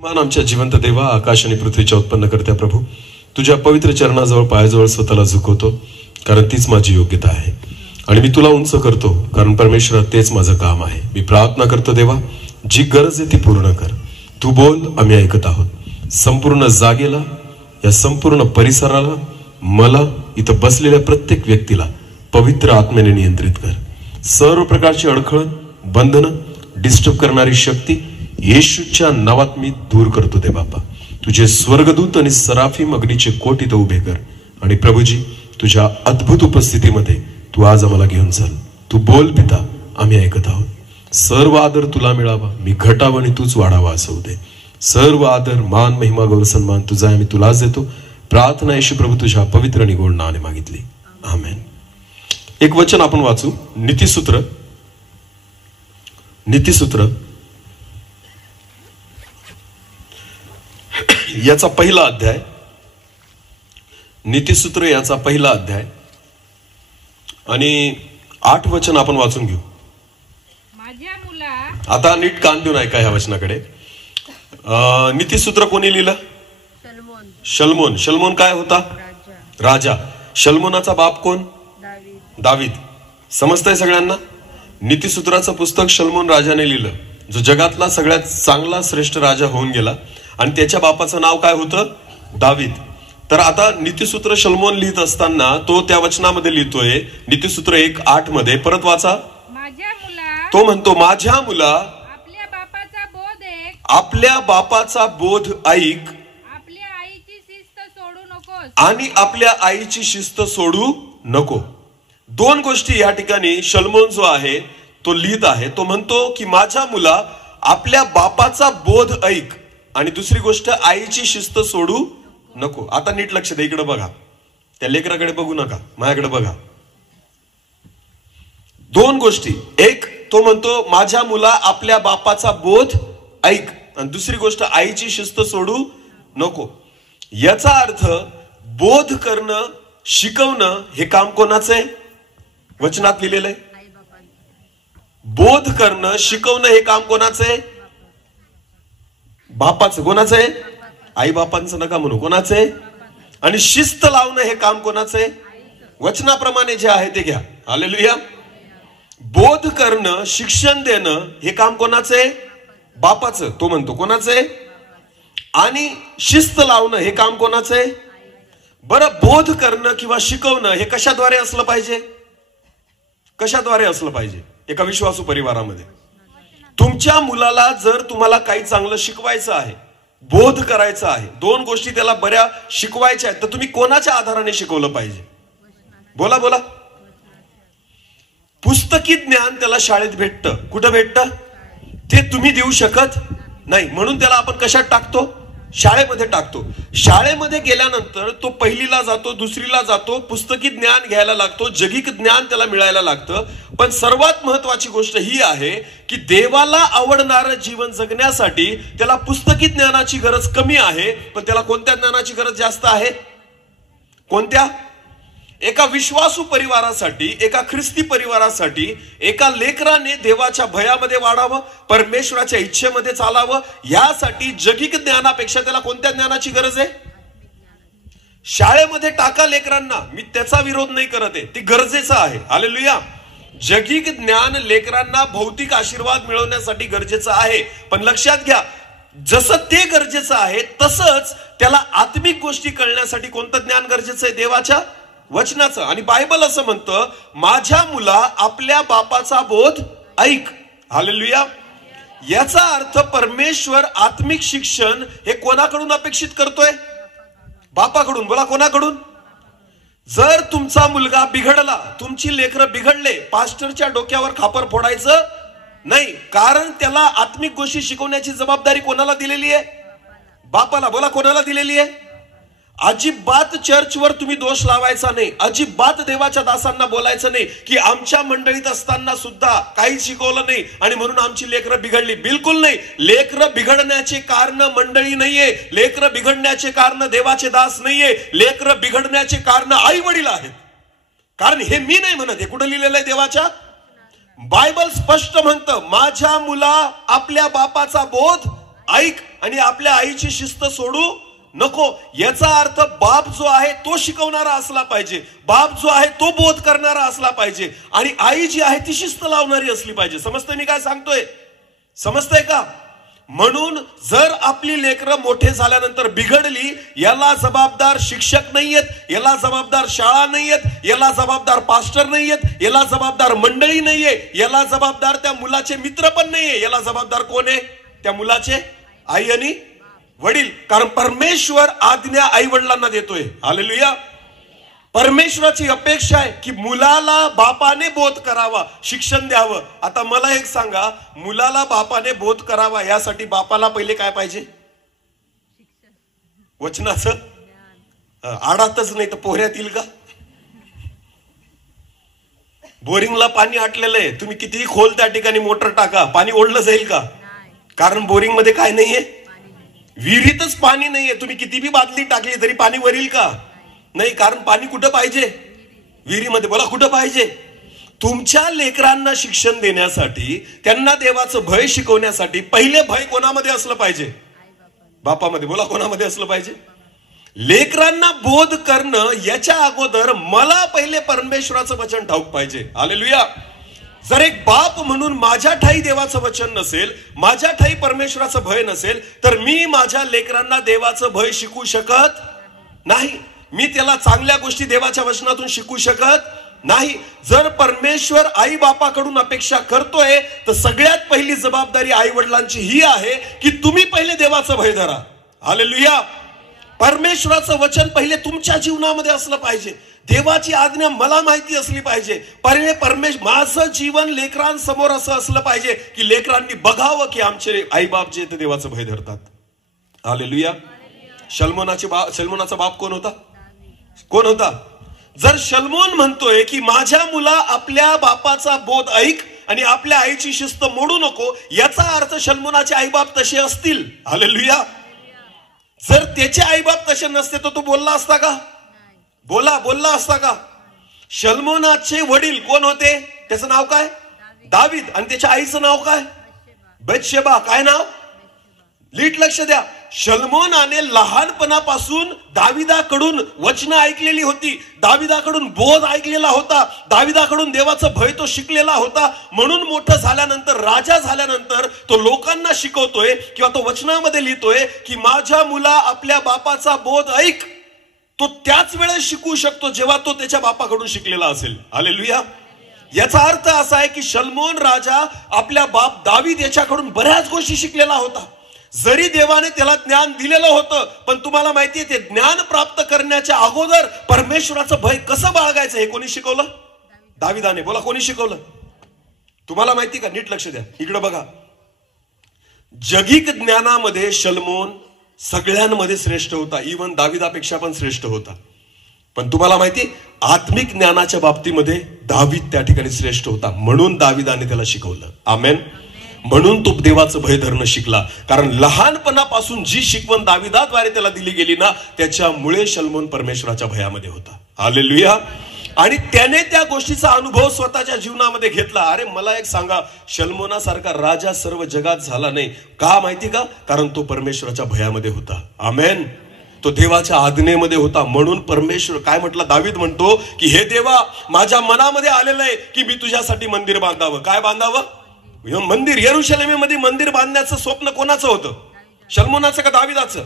मान आमच्या जिवंत देवा, आकाश आणि पृथ्वीच्या उत्पन्न करत्या प्रभू, तुझ्या पवित्र चरणाजवळ पायाजवळ स्वतःला झुकवतो, कारण तीच माझी योग्यता आहे आणि मी तुला उंच करतो, कारण परमेश्वर तेच माझं काम आहे. मी प्रार्थना करतो देवा, जी गरज आहे ती पूर्ण कर. तू बोल, आम्ही ऐकत आहोत. संपूर्ण जागेला, या संपूर्ण परिसराला, मला, इथं बसलेल्या प्रत्येक व्यक्तीला पवित्र आत्म्याने नियंत्रित कर. सर्व प्रकारची अडखळ, बंधनं, डिस्टर्ब करणारी शक्ती येशूच्या नावात मी दूर करतो दे बापा. तुझे स्वर्गदूत आणि सराफीम अग्नीचे कोट इथं उभे कर आणि प्रभूजी, तुझ्या अद्भुत उपस्थितीमध्ये तू आज आम्हाला घेऊन चल. तू बोल पिता, आम्ही ऐकत आहोत. सर्व आदर तुला मिळावा, मी घटावा आणि तूच वाढावा असं होते. सर्व आदर, मान, महिमा, गौरव, सन्मान तुझा आम्ही तुलाच देतो. प्रार्थना येशू प्रभू तुझ्या पवित्र आणि गोड नावाने मागितली, आमेन. एक वचन आपण वाचू. नीतिसूत्र याचा पहिला अध्याय. नीतिसूत्र याचा पहिला अध्याय आणि 8 वचन आपण वाचून घेऊ. माझ्या मुला, आता नीट कान देऊन ऐका ह्या वचनाकडे. नीतिसूत्र कोणी लिहिलं? शलमोन. शलमोन काय होता? राजा. शलमोनाचा बाप कोण? दावीद. समजतंय सगळ्यांना? नीतिसूत्राचं पुस्तक शलमोन राजाने लिहिलं, जो जगातला सगळ्यात चांगला श्रेष्ठ राजा होऊन गेला, आणि त्याच्या बापाचं नाव काय होतं? दावीद. तर आता नीतिसूत्र शलमोन लिहित असताना तो त्या वचनामध्ये लिहितोय, नीतिसूत्र 1:8 मध्ये. परत वाचा. माझ्या मुला, तो म्हणतो, माझ्या मुला, आपल्या बापाचा बोध ऐक, आपल्या बापाचा बोध ऐक आपल्या आईची शिस्त सोडू नकोस, आणि आपल्या आईची शिस्त सोडू नको. 2 गोष्टी या ठिकाणी शलमोन जो आहे तो लिहित आहे. तो म्हणतो की माझ्या मुला, आपल्या बापाचा बोध ऐक, आणि दुसरी गोष्ट, आईची शिस्त सोडू नको. आता नीट लक्ष द्या, इकडे बघा, त्या लेकराकडे बघू नका, माझ्याकडे बघा. 2 गोष्टी. एक, तो म्हणतो माझ्या मुला, आपल्या बापाचा बोध ऐक, आणि दुसरी गोष्ट, आईची शिस्त सोडू नको. याचा अर्थ बोध करणं, शिकवणं हे काम कोणाचं आहे? वचनात लिहिलेलं आहे. बोध करणं, शिकवणं हे काम कोणाचं आहे? बापाचं. कोणाचं आहे? आई बापांचं नका म्हणू, कोणाचं आहे? आणि शिस्त लावणं हे काम कोणाचं आहे? वचनाप्रमाणे जे आहे ते घ्या. हालेलुया. बोध करणं, शिक्षण देणं हे काम कोणाचं आहे? बापाचं. तो म्हणतो कोणाचं आहे? आणि शिस्त लावणं हे काम कोणाचं आहे? बरं, बोध करणं किंवा शिकवणं हे कशाद्वारे असलं पाहिजे? कशाद्वारे असलं पाहिजे? एका विश्वासू परिवारामध्ये. तुमच्या मुलाला जर तुम्हाला काही चांगलं शिकवायचं आहे, बोध करायचा आहे, 2 गोष्टी त्याला बऱ्या शिकवायच्या आहेत, तर तुम्ही कोणाच्या आधाराने शिकवलं पाहिजे? बोला बोला. पुस्तकी ज्ञान त्याला शाळेत भेटतं. कुठं भेटतं? ते तुम्ही देऊ शकत नाही, म्हणून त्याला आपण कशात टाकतो? शाळेमध्ये टाकतो. शाळेमध्ये गेल्यानंतर तो 1लीला जातो, 2रीला जातो, पुस्तकी ज्ञान घ्यायला लागतो, जगिक ज्ञान त्याला मिळायला लागतं. पण सर्वात महत्वाची गोष्ट ही आहे की देवाला आवडणारं जीवन जगण्यासाठी त्याला पुस्तकी ज्ञानाची गरज कमी आहे, पण त्याला कोणत्या ज्ञानाची गरज जास्त आहे? कोणत्या? एका विश्वासू परिवारासाठी, एका ख्रिस्ती परिवारासाठी, एका लेकराने देवाच्या भयामध्ये वाढावं, परमेश्वराच्या इच्छेमध्ये चालावं, यासाठी जगिक ज्ञानापेक्षा त्याला कोणत्या ज्ञानाची गरज आहे? शाळेमध्ये टाका लेकरांना, मी त्याचा विरोध नाही करत आहे, ते गरजेचं आहे. हालेलुया. जगिक ज्ञान लेकरांना भौतिक आशीर्वाद मिळवण्यासाठी गरजेचं आहे, पण लक्षात घ्या, जसं ते गरजेचं आहे तसंच त्याला आत्मिक गोष्टी कळण्यासाठी कोणतं ज्ञान गरजेचं आहे? देवाच्या वचनाचं. आणि बायबल असं म्हणतं, माझ्या मुला, आपल्या बापाचा बोध ऐक. हालेलुया. याचा अर्थ परमेश्वर आत्मिक शिक्षण हे कोणाकडून अपेक्षित करतोय? बापाकडून. बोला, कोणाकडून? जर तुमचा मुलगा बिघडला, तुमची लेकरं बिघडले, पास्टरच्या डोक्यावर खापर फोडायचं नाही, कारण त्याला आत्मिक गोष्टी शिकवण्याची जबाबदारी कोणाला दिलेली आहे? बापाला. बोला, कोणाला दिलेली आहे? अजिबात चर्चवर तुम्ही दोष लावायचा नाही, अजिबात देवाच्या दासांना बोलायचं नाही की आमच्या मंडळीत असताना सुद्धा काही शिकवलं नाही आणि म्हणून आमची लेकरं बिघडली. बिलकुल नाही. लेकरं बिघडण्याचे कारण मंडळी नाहीये, लेकरं बिघडण्याचे कारण देवाचे दास नाहीये, लेकरं बिघडण्याचे कारण आई वडील आहेत. कारण हे मी नाही म्हणत, हे कुठं लिहिलेलं आहे? देवाच्या बायबल स्पष्ट म्हणतं, माझ्या मुला, आपल्या बापाचा बोध ऐक आणि आपल्या आईची शिस्त सोडू नको. याचा अर्थ बाप जो आहे तो शिकवणारा असला पाहिजे, बाप जो आहे तो बोध करणारा असला पाहिजे आणि आई जी आहे ती शिस्त लावणारी असली पाहिजे. समजतंय मी काय सांगतोय? समजतंय का? म्हणून जर आपली लेकरं मोठे झाल्यानंतर बिघडली, याला जबाबदार शिक्षक नाहीयेत, याला जबाबदार शाळा नाहीयेत, याला जबाबदार पास्टर नाहीयेत, याला जबाबदार मंडळी नाहीये, याला जबाबदार त्या मुलाचे मित्र पण नाहीये. याला जबाबदार कोण आहे? त्या मुलाचे आई आणि वडील. कारण परमेश्वर आज्ञा आई वडिलांना देतोय. हालेलुया. परमेश्वराची अपेक्षा आहे की मुलाला बापाने बोध करावा, शिक्षण द्यावं. आता मला एक सांगा, मुलाला बापाने बोध करावा यासाठी बापाला पहिले काय पाहिजे? वचनाचं आडातच, नाही तर पोहऱ्यात येईल का? बोरिंगला पाणी आटलेलं आहे, तुम्ही कितीही खोल त्या ठिकाणी मोटर टाका, पाणी ओढलं जाईल का? कारण बोरिंग मध्ये काय नाहीये, विहिरीतच पाणी नाहीये. तुम्ही किती बी बादली टाकली तरी पाणी वरील का? नाही. कारण पाणी कुठं पाहिजे? विहिरीमध्ये. बोला कुठं पाहिजे? तुमच्या लेकरांना शिक्षण देण्यासाठी, त्यांना देवाचं भय शिकवण्यासाठी पहिले भय कोणामध्ये असलं पाहिजे? बापामध्ये. बोला कोणामध्ये असलं पाहिजे? लेकरांना बोध करणं याच्या अगोदर मला पहिले परमेश्वराचं वचन ठाऊक पाहिजे. हालेलुया. जर एक बाप म्हणून माझ्या ठाई देवाचं वचन नसेल, माझ्या ठाई परमेश्वराचं भय नसेल, तर मी माझ्या लेकरांना देवाचं भय शिकू शकत नाही. मी त्याला चांगल्या गोष्टी देवाच्या वचनातून शिकू शकत नाही. जर परमेश्वर आई बापाकडून अपेक्षा करतोय, तर सगळ्यात पहिली जबाबदारी आई वडिलांची ही आहे की तुम्ही पहिले देवाचं भय धरा. हालेलुया. परमेश्वराचं वचन पहिले तुमच्या जीवनामध्ये असलं पाहिजे. देवाची आज्ञा मला माहिती असली पाहिजे. माझं जीवन लेकरांसमोर असं असलं पाहिजे की लेकरांनी बघावं की आमचे आई बाप जे ते देवाचं भय धरतात. हालेलुया. शल्मोनाचा बाप कोण होता? कोण होता? जर शल्मोन म्हणतोय की माझ्या मुला आपल्या बापाचा बोध ऐक आणि आपल्या आईची शिस्त मोडू नको, याचा अर्थ शल्मोनाचे आईबाप तसे असतील. हालेलुया. जर त्याचे आईबाप तसे नसते तर तो बोलला असता का? बोलला असता का? शल्मोनाचे वडील कोण होते? त्याचं नाव काय? दावीद. आणि त्याच्या आईचं नाव काय? बत्शेबा. काय नाव? नीट लक्ष द्या. शल्मोनाने लहानपणापासून दाविदाकडून वचनं ऐकलेली होती, दाविदाकडून बोध ऐकलेला होता, दाविदाकडून देवाचं भय तो शिकलेला होता. म्हणून मोठं झाल्यानंतर, राजा झाल्यानंतर तो लोकांना शिकवतोय किंवा तो वचनामध्ये लिहितोय की माझ्या मुला आपल्या बापाचा बोध ऐक. तो त्याच वेळेस शिकू शकतो जेव्हा तो त्याच्या बापाकडून शिकलेला असेल. हालेलुया. याचा अर्थ असा आहे की शल्मोन राजा आपल्या बाप दावीद याच्याकडून बऱ्याच गोष्टी शिकलेला होता. जरी देवाने त्याला ज्ञान दिलेलं होतं, पण तुम्हाला माहितीये ते ज्ञान प्राप्त करण्याच्या अगोदर परमेश्वराचं भय कसं बाळगायचं हे कोणी शिकवलं? दाविदाने. बोला कोणी शिकवलं? तुम्हाला माहिती का? नीट लक्ष द्या. इकडे बघा. जगिक ज्ञानामध्ये शल्मोन सगळ्यांमध्ये श्रेष्ठ होता, इव्हन दाविदापेक्षा पण श्रेष्ठ होता. पण तुम्हाला माहिती आत्मिक ज्ञानाच्या बाबतीमध्ये दावीद त्या ठिकाणी श्रेष्ठ होता. म्हणून दाविदाने त्याला शिकवलं. आमेन. म्हणून तो देवाचं भय धरणं शिकला. कारण लहानपणापासून जी शिकवण दाविदाद्वारे त्याला दिली गेली ना, त्याच्यामुळे शल्मोन परमेश्वराच्या भयामध्ये होता. हालेलुया. आणि त्याने त्या गोष्टीचा अनुभव स्वतःच्या जीवनामध्ये घेतला. अरे मला एक सांगा, शल्मोनासारखा राजा सर्व जगात झाला नाही का? माहिती का? कारण तो परमेश्वराच्या भयामध्ये होता. आमेन. तो देवाच्या आज्ञेमध्ये होता. म्हणून परमेश्वर काय म्हटलं? दावीद म्हणतो की हे देवा, माझ्या मनामध्ये आलेलं आहे की मी तुझ्यासाठी मंदिर बांधावं. काय बांधावं? मंदिर. यरुशलेमेमध्ये मंदिर बांधण्याचं स्वप्न कोणाचं होतं? शल्मोनाचं का दाविदाचं?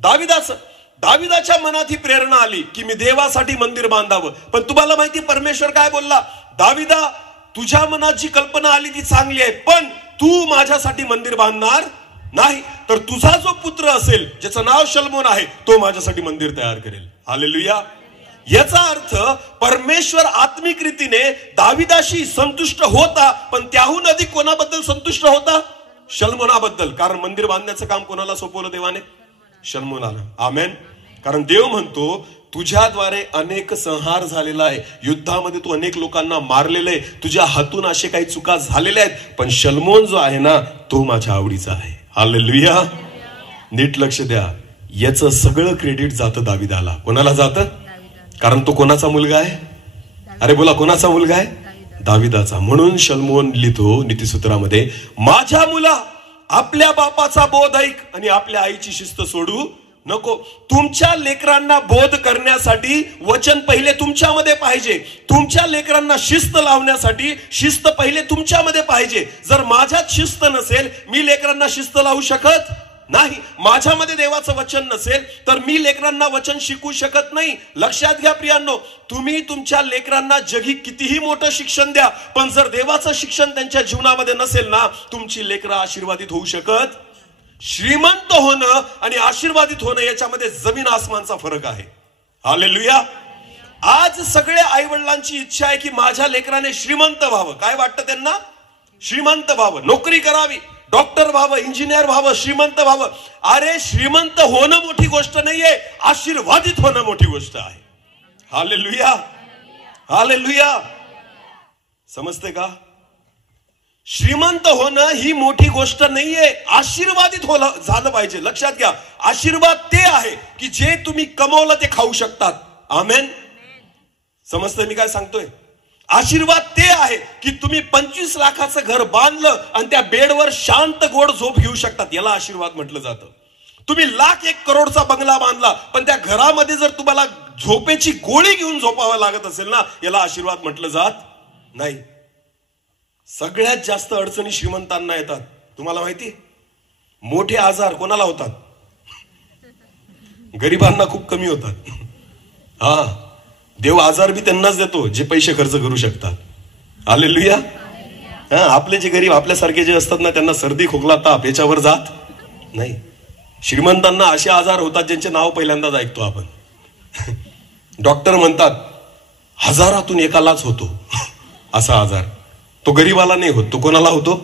दाविदाचं. दाविदाच्या मनात ही प्रेरणा आली की मी देवासाठी मंदिर बांधावं. पण तुम्हाला माहिती परमेश्वर काय बोलला? दाविदा, तुझ्या मनात जी कल्पना आली ती चांगली आहे, पण तू माझ्यासाठी मंदिर बांधणार नाही, तर तुझा जो पुत्र असेल ज्याचं नाव शल्मोन आहे तो माझ्यासाठी मंदिर तयार करेल. हालेलुया. याचा अर्थ परमेश्वर आत्मिक रीतीने दाविदाशी संतुष्ट होता, पण त्याहून अधिक कोणाबद्दल संतुष्ट होता? शल्मोनाबद्दल. कारण मंदिर बांधण्याचं काम कोणाला सोपवलं देवाने? शल्मोनाला. आमेन. कारण देव म्हणतो तुझ्याद्वारे अनेक संहार झालेला आहे, युद्धामध्ये तू अनेक लोकांना मारलेलं आहे, तुझ्या हातून असे काही चुका झालेल्या आहेत, पण शल्मोन जो आहे ना तो माझ्या आवडीचा आहे. हालेलुया. नीट लक्ष द्या. याचं सगळं क्रेडिट जातं दाविदाला. कोणाला जातं? कारण तो कोणाचा मुलगा आहे? अरे बोला, कोणाचा मुलगा आहे? दाविदाचा. म्हणून शल्मोन लिहितो नीतिसूत्रामध्ये, माझ्या मुला आपल्या बापाचा बोध ऐक आणि आपल्या आईची शिस्त सोडू नको. तुमच्या लेकरांना बोध करण्यासाठी वचन पहिले तुमच्यामध्ये पाहिजे. तुमच्या लेकरांना शिस्त लावण्यासाठी शिस्त पहिले तुमच्यामध्ये पाहिजे. जर माझ्यात शिस्त नसेल, मी लेकरांना शिस्त लावू शकत नाही. माझ्यामध्ये देवाचं वचन नसेल तर मी लेकरांना वचन शिकवू शकत नाही. लक्षात घ्या प्रियांनो, तुम्ही तुमच्या लेकरांना जगी कितीही मोठं शिक्षण द्या, पण जर देवाचं शिक्षण त्यांच्या जीवनामध्ये नसेल ना, तुमची लेकरं आशीर्वादित होऊ शकत. श्रीमंत होणं आणि आशीर्वादित होणं याच्यामध्ये जमीन आसमानचा फरक आहे. हालेलुया. आज सगळ्या आई वडिलांची इच्छा आहे की माझ्या लेकराने श्रीमंत व्हावं. काय वाटतं त्यांना? श्रीमंत व्हावं, नोकरी करावी, डॉक्टर व्हावं, इंजिनियर व्हावं, श्रीमंत व्हावं. अरे श्रीमंत होणं मोठी गोष्ट नाहीये, आशीर्वादित होणं मोठी गोष्ट आहे. Hallelujah, hallelujah. समजते का? श्रीमंत होणं ही मोठी गोष्ट नाहीये, आशीर्वादित झालं पाहिजे. लक्षात घ्या, आशीर्वाद ते आहे की जे तुम्ही कमवलं ते खाऊ शकतात. आमेन. समजतंय मी काय सांगतोय? आशीर्वाद ते आहे की तुम्ही 25 लाखाचं घर बांधलं आणि त्या बेडवर शांत गोड झोप घेऊ शकतात. याला आशीर्वाद म्हटलं जातं. तुम्ही 1,00,000-1 करोडचा बंगला बांधला पण त्या घरामध्ये जर तुम्हाला झोपेची गोळी घेऊन झोपावं लागत असेल ना, याला आशीर्वाद म्हटलं जात नाही. सगळ्यात जास्त अडचणी श्रीमंतांना येतात. तुम्हाला माहिती? मोठे आजार कोणाला होतात? गरिबांना खूप कमी होतात. हा, देव आजार बी त्यांनाच देतो जे पैसे खर्च करू शकतात. हालेलुया. हा, आपले जे गरीब आपल्यासारखे जे असतात ना, त्यांना सर्दी खोकला ताप याच्यावर जात नाही. श्रीमंतांना असे आजार होतात ज्यांचे नाव पहिल्यांदाच ऐकतो आपण. डॉक्टर म्हणतात 1000तून एकालाच होतो असा आजार. तो गरीबाला नाही होत. तो कोणाला होतो?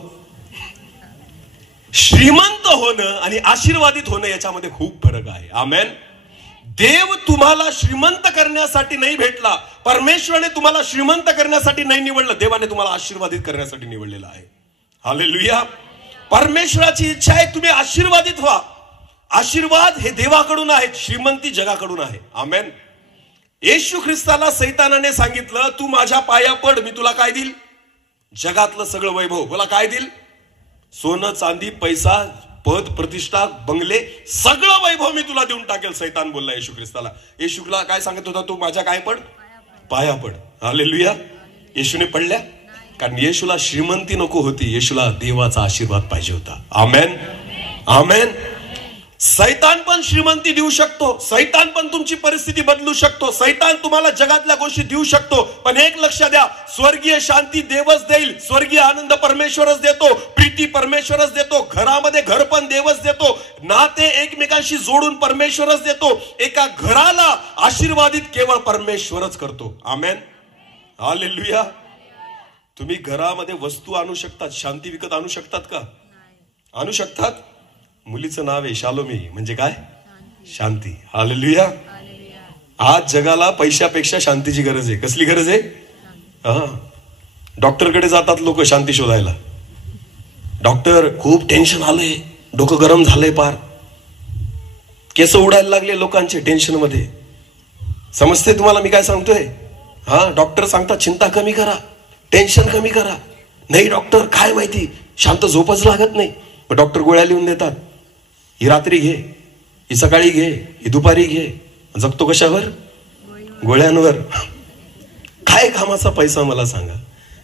श्रीमंत होणं आणि आशीर्वादित होणं याच्यामध्ये खूप फरक आहे. आमेन. देव तुम्हाला श्रीमंत करण्यासाठी नाही भेटला. परमेश्वराने तुम्हाला श्रीमंत करण्यासाठी नाही निवडलं. देवाने तुम्हाला आशीर्वादित करण्यासाठी निवडलेलं आहे. हालेलुया. परमेश्वराची इच्छा आहे तुम्ही आशीर्वादित व्हा. आशीर्वाद हे देवाकडून आहेत, श्रीमंती जगाकडून आहे. आमेन. येशू ख्रिस्ताला सैतानाने सांगितलं, तू माझ्या पाया पड, मी तुला काय देईल? जगातलं सगळं वैभव. बोला काय देईल? सोनं चांदी पैसा पद प्रतिष्ठा बंगले सगळं वैभव मी तुला देऊन टाकेल. सैतान बोलला येशू ख्रिस्ताला. येशूला काय सांगत होता? तू माझ्या काय पड? पाया पड. हालेलुया. येशूने पडल्या? कारण येशूला श्रीमंती नको होती, येशूला देवाचा आशीर्वाद पाहिजे होता. आमेन, आमेन. सैतान पण श्रीमंती देऊ शकतो. सैतान पण तुमची परिस्थिती बदलू शकतो. सैतान तुम्हाला जगातल्या गोष्टी देऊ शकतो. पण एक लक्ष द्या, स्वर्गीय शांती देवच देईल. स्वर्गीय आनंद परमेश्वरच देतो. प्रीती परमेश्वरच देतो. घरामध्ये घर पण देवच देतो. नाते एकमेकांशी जोडून परमेश्वरच देतो. एका घराला आशीर्वादित केवळ परमेश्वरच करतो. आमेन, हालेलुया. तुम्ही घरामध्ये वस्तू आणू शकतात, शांती विकत आणू शकतात का? आणू शकतात. मुलीचं नाव आहे शालोमी, म्हणजे काय? शांती. हालेलुया. आज जगाला पैशापेक्षा शांतीची गरज आहे. कसली गरज आहे? हा, डॉक्टरकडे जातात लोक शांती शोधायला. डॉक्टर खूप टेन्शन आलंय, डोकं गरम झालंय, पार केस उडायला लागले लोकांचे टेन्शन मध्ये. समजते तुम्हाला मी काय सांगतोय? हा, डॉक्टर सांगतात चिंता कमी करा, टेन्शन कमी करा. नाही डॉक्टर, काय माहिती शांत झोपच लागत नाही. मग डॉक्टर गोळ्या लिहून देतात. ही रात्री घे, ही सकाळी घे, ही दुपारी घे. जगतो कशावर? गोळ्यांवर. काय कामाचा पैसा मला सांगा?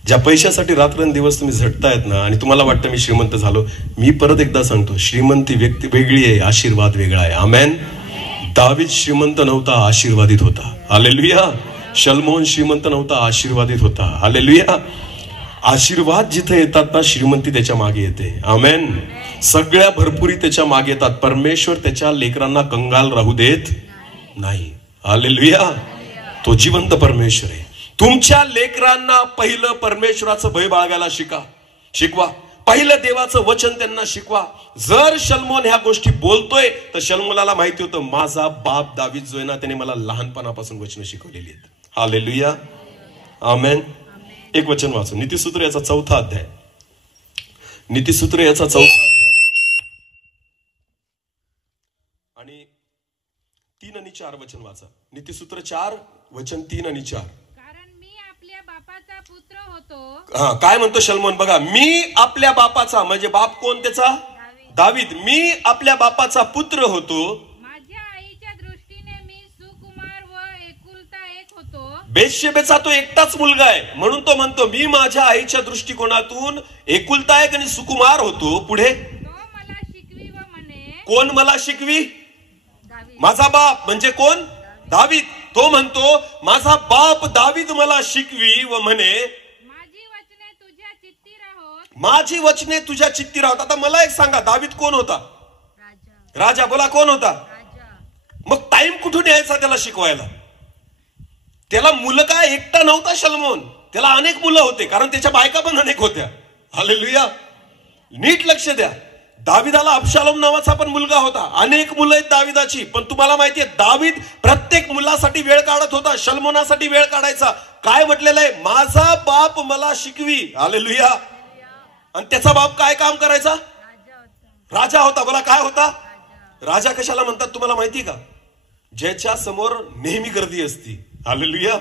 ज्या पैशासाठी रात्रंदिवस तुम्ही झटतायत ना, आणि तुम्हाला वाटतं मी श्रीमंत झालो. मी परत एकदा सांगतो, श्रीमंती व्यक्ती वेगळी आहे, आशीर्वाद वेगळा आहे. आमेन. दावीद श्रीमंत नव्हता, आशीर्वादित होता. हालेलुया. शलमोन श्रीमंत नव्हता, आशीर्वादित होता. हालेलुया. आशीर्वाद जिथे येतात ना, श्रीमंती त्याच्या मागे येते. आमेन. सगळ्या भरपुरी त्याच्या मागे येतात. परमेश्वर त्याच्या लेकरांना कंगाल राहू देत नाही. हालेलुया. तो जिवंत परमेश्वर आहे. तुमच्या लेकरांना पहिलं परमेश्वराचं भय बाळगायला शिकवा. पहिलं देवाचं वचन त्यांना शिकवा. जर शलमोन ह्या गोष्टी बोलतोय तर शलमोनाला माहिती होतं माझा बाप दावीद जो आहे ना, त्याने मला लहानपणापासून वचन शिकवलेली आहेत. हालेलुया. आमेन. एक वचन वाचू. नीतिसूत्र याचा 4था अध्याय. नीतिसूत्र याचा 4था अध्याय आणि 3 आणि 4 वचन वाचा. नीतिसूत्र 4 वचन 3 आणि 4. कारण मी आपल्या बापाचा पुत्र होतो. हा, काय म्हणतो शलमोन बघा. मी आपल्या बापाचा, म्हणजे बाप कोण त्याचा? दावीद, मी आपल्या बापाचा पुत्र होतो, माझ्या आईच्या दृष्टीने मी सुकुमार व एकुलता एक होतो. बेतशेबेचा तो एकटाच मुलगा आहे म्हणून तो म्हणतो मी माझ्या आईच्या दृष्टिकोनातून एकुलता एक आणि सुकुमार होतो. पुढे, तो मला शिकवी व म्हणे. कोण मला शिकवी? दावीद. माझा बाप म्हणजे कोण? दावीद. तो म्हणतो माझा बाप दावीद मला शिकवी व म्हणे माझी वचने तुझ्या चित्ती राहोत. माझी वचने तुझ्या चित्ती राहत. आता मला एक सांगा, दावीद कोण होता? राजा. राजा. बोला, कोण होता? राजा. मग टाइम कुठून यायचा त्याला शिकवायला? त्याला मुलं काय एकटा नव्हता शलमोन, त्याला अनेक मुलं होते, कारण त्याच्या बायका पण अनेक होत्या. हालेलुया. नीट लक्ष द्या. दाविदाला अबशालोम नावाचा पण मुलगा होता. अनेक मुलं आहेत दाविदाची, पण तुम्हाला माहितीये दावीद प्रत्येक मुलासाठी वेळ काढत होता, शलमोनासाठी वेळ काढायचा. काय म्हटलेलं आहे? माझा बाप मला शिकवी. हालेलुया. आणि त्याचा बाप काय काम करायचा? राजा होता. बोला, काय होता? राजा कशाला म्हणतात तुम्हाला माहिती का? ज्याच्या समोर नेहमी गर्दी असती. हालेलुया.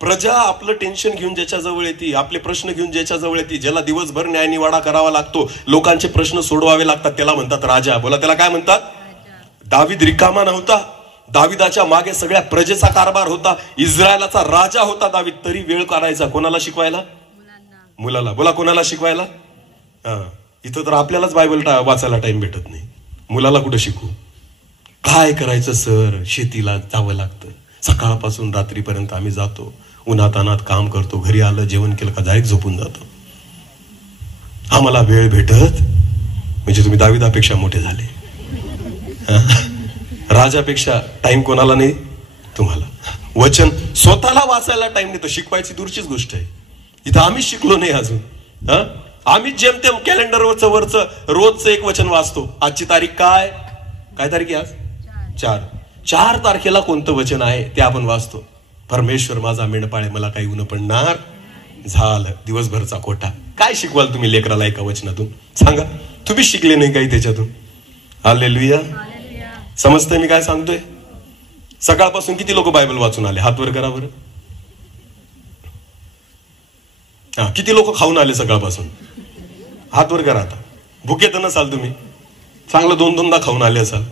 प्रजा आपलं टेन्शन घेऊन ज्याच्या जवळ येते, आपले प्रश्न घेऊन ज्याच्या जवळ येते, ज्याला दिवसभर न्यायनिवाडा करावा लागतो, लोकांचे प्रश्न सोडवावे लागतात, त्याला म्हणतात राजा. बोला, त्याला काय म्हणतात? दावीद रिकामा नव्हता. दाविदाच्या मागे सगळ्या प्रजेचा कारभार होता. इस्रायलाचा राजा होता दावीद, तरी वेळ काढायचा कोणाला शिकवायला? मुलाला. बोला, कोणाला शिकवायला? इथं तर आपल्यालाच बायबल वाचायला टाइम भेटत नाही, मुलाला कुठं शिकू? काय करायचं सर? शेतीला जावं लागतं, सकाळपासून रात्रीपर्यंत आम्ही जातो, उन्हातानात काम करतो, घरी आलं जेवण केलं का डायरेक्ट झोपून जातो, आम्हाला वेळ भेटत. म्हणजे तुम्ही दाविदापेक्षा मोठे झाले. राजापेक्षा टाइम कोणाला नाही? तुम्हाला. वचन स्वतःला वाचायला टाइम नाही, तर शिकवायची दूरचीच गोष्ट आहे. इथं आम्ही शिकलो नाही अजून. आम्ही जेमतेम कॅलेंडरवरचं वरचं रोजचं एक वचन वाचतो. आजची तारीख काय? काय तारीख आहे आज? 4 तारखेला कोणतं वचन आहे ते आपण वाचतो. परमेश्वर माझा मेंढपाळ मला काही ऊन पडणार. झालं दिवसभरचा कोटा. काय शिकवाल तुम्ही लेकराला एका वचनातून? सांगा. तुम्ही शिकले नाही काही त्याच्यातून? हालेलुया. समजतंय मी काय सांगतोय? सकाळपासून किती लोक बायबल वाचून आले? हात वर करा बरं. किती लोक खाऊन आले सकाळपासून? हात वर करा. आता भुके तर नसाल तुम्ही, चांगलं 2-2दा खाऊन आले असाल.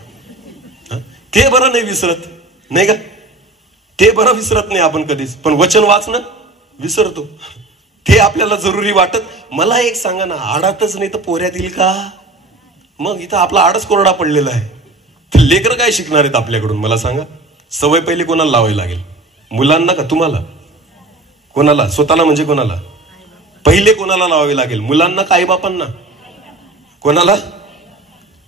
ते बरं नाही विसरत, नाही का? ते बरं विसरत नाही आपण कधीच, पण वचन वाचणं विसरतो. ते आपल्याला जरुरी वाटत. मला एक सांगा ना, आडातच नाही तर पोऱ्यात येईल का? मग इथं आपला आडच कोरडा पडलेला आहे. तर लेकर काय शिकणार आहेत आपल्याकडून? मला सांगा. सवय पहिली कोणाला लावावी लागेल? मुलांना का तुम्हाला? कोणाला? स्वतःला म्हणजे कोणाला? पहिले कोणाला लावावी लागेल? मुलांना का आई बापांना? कोणाला?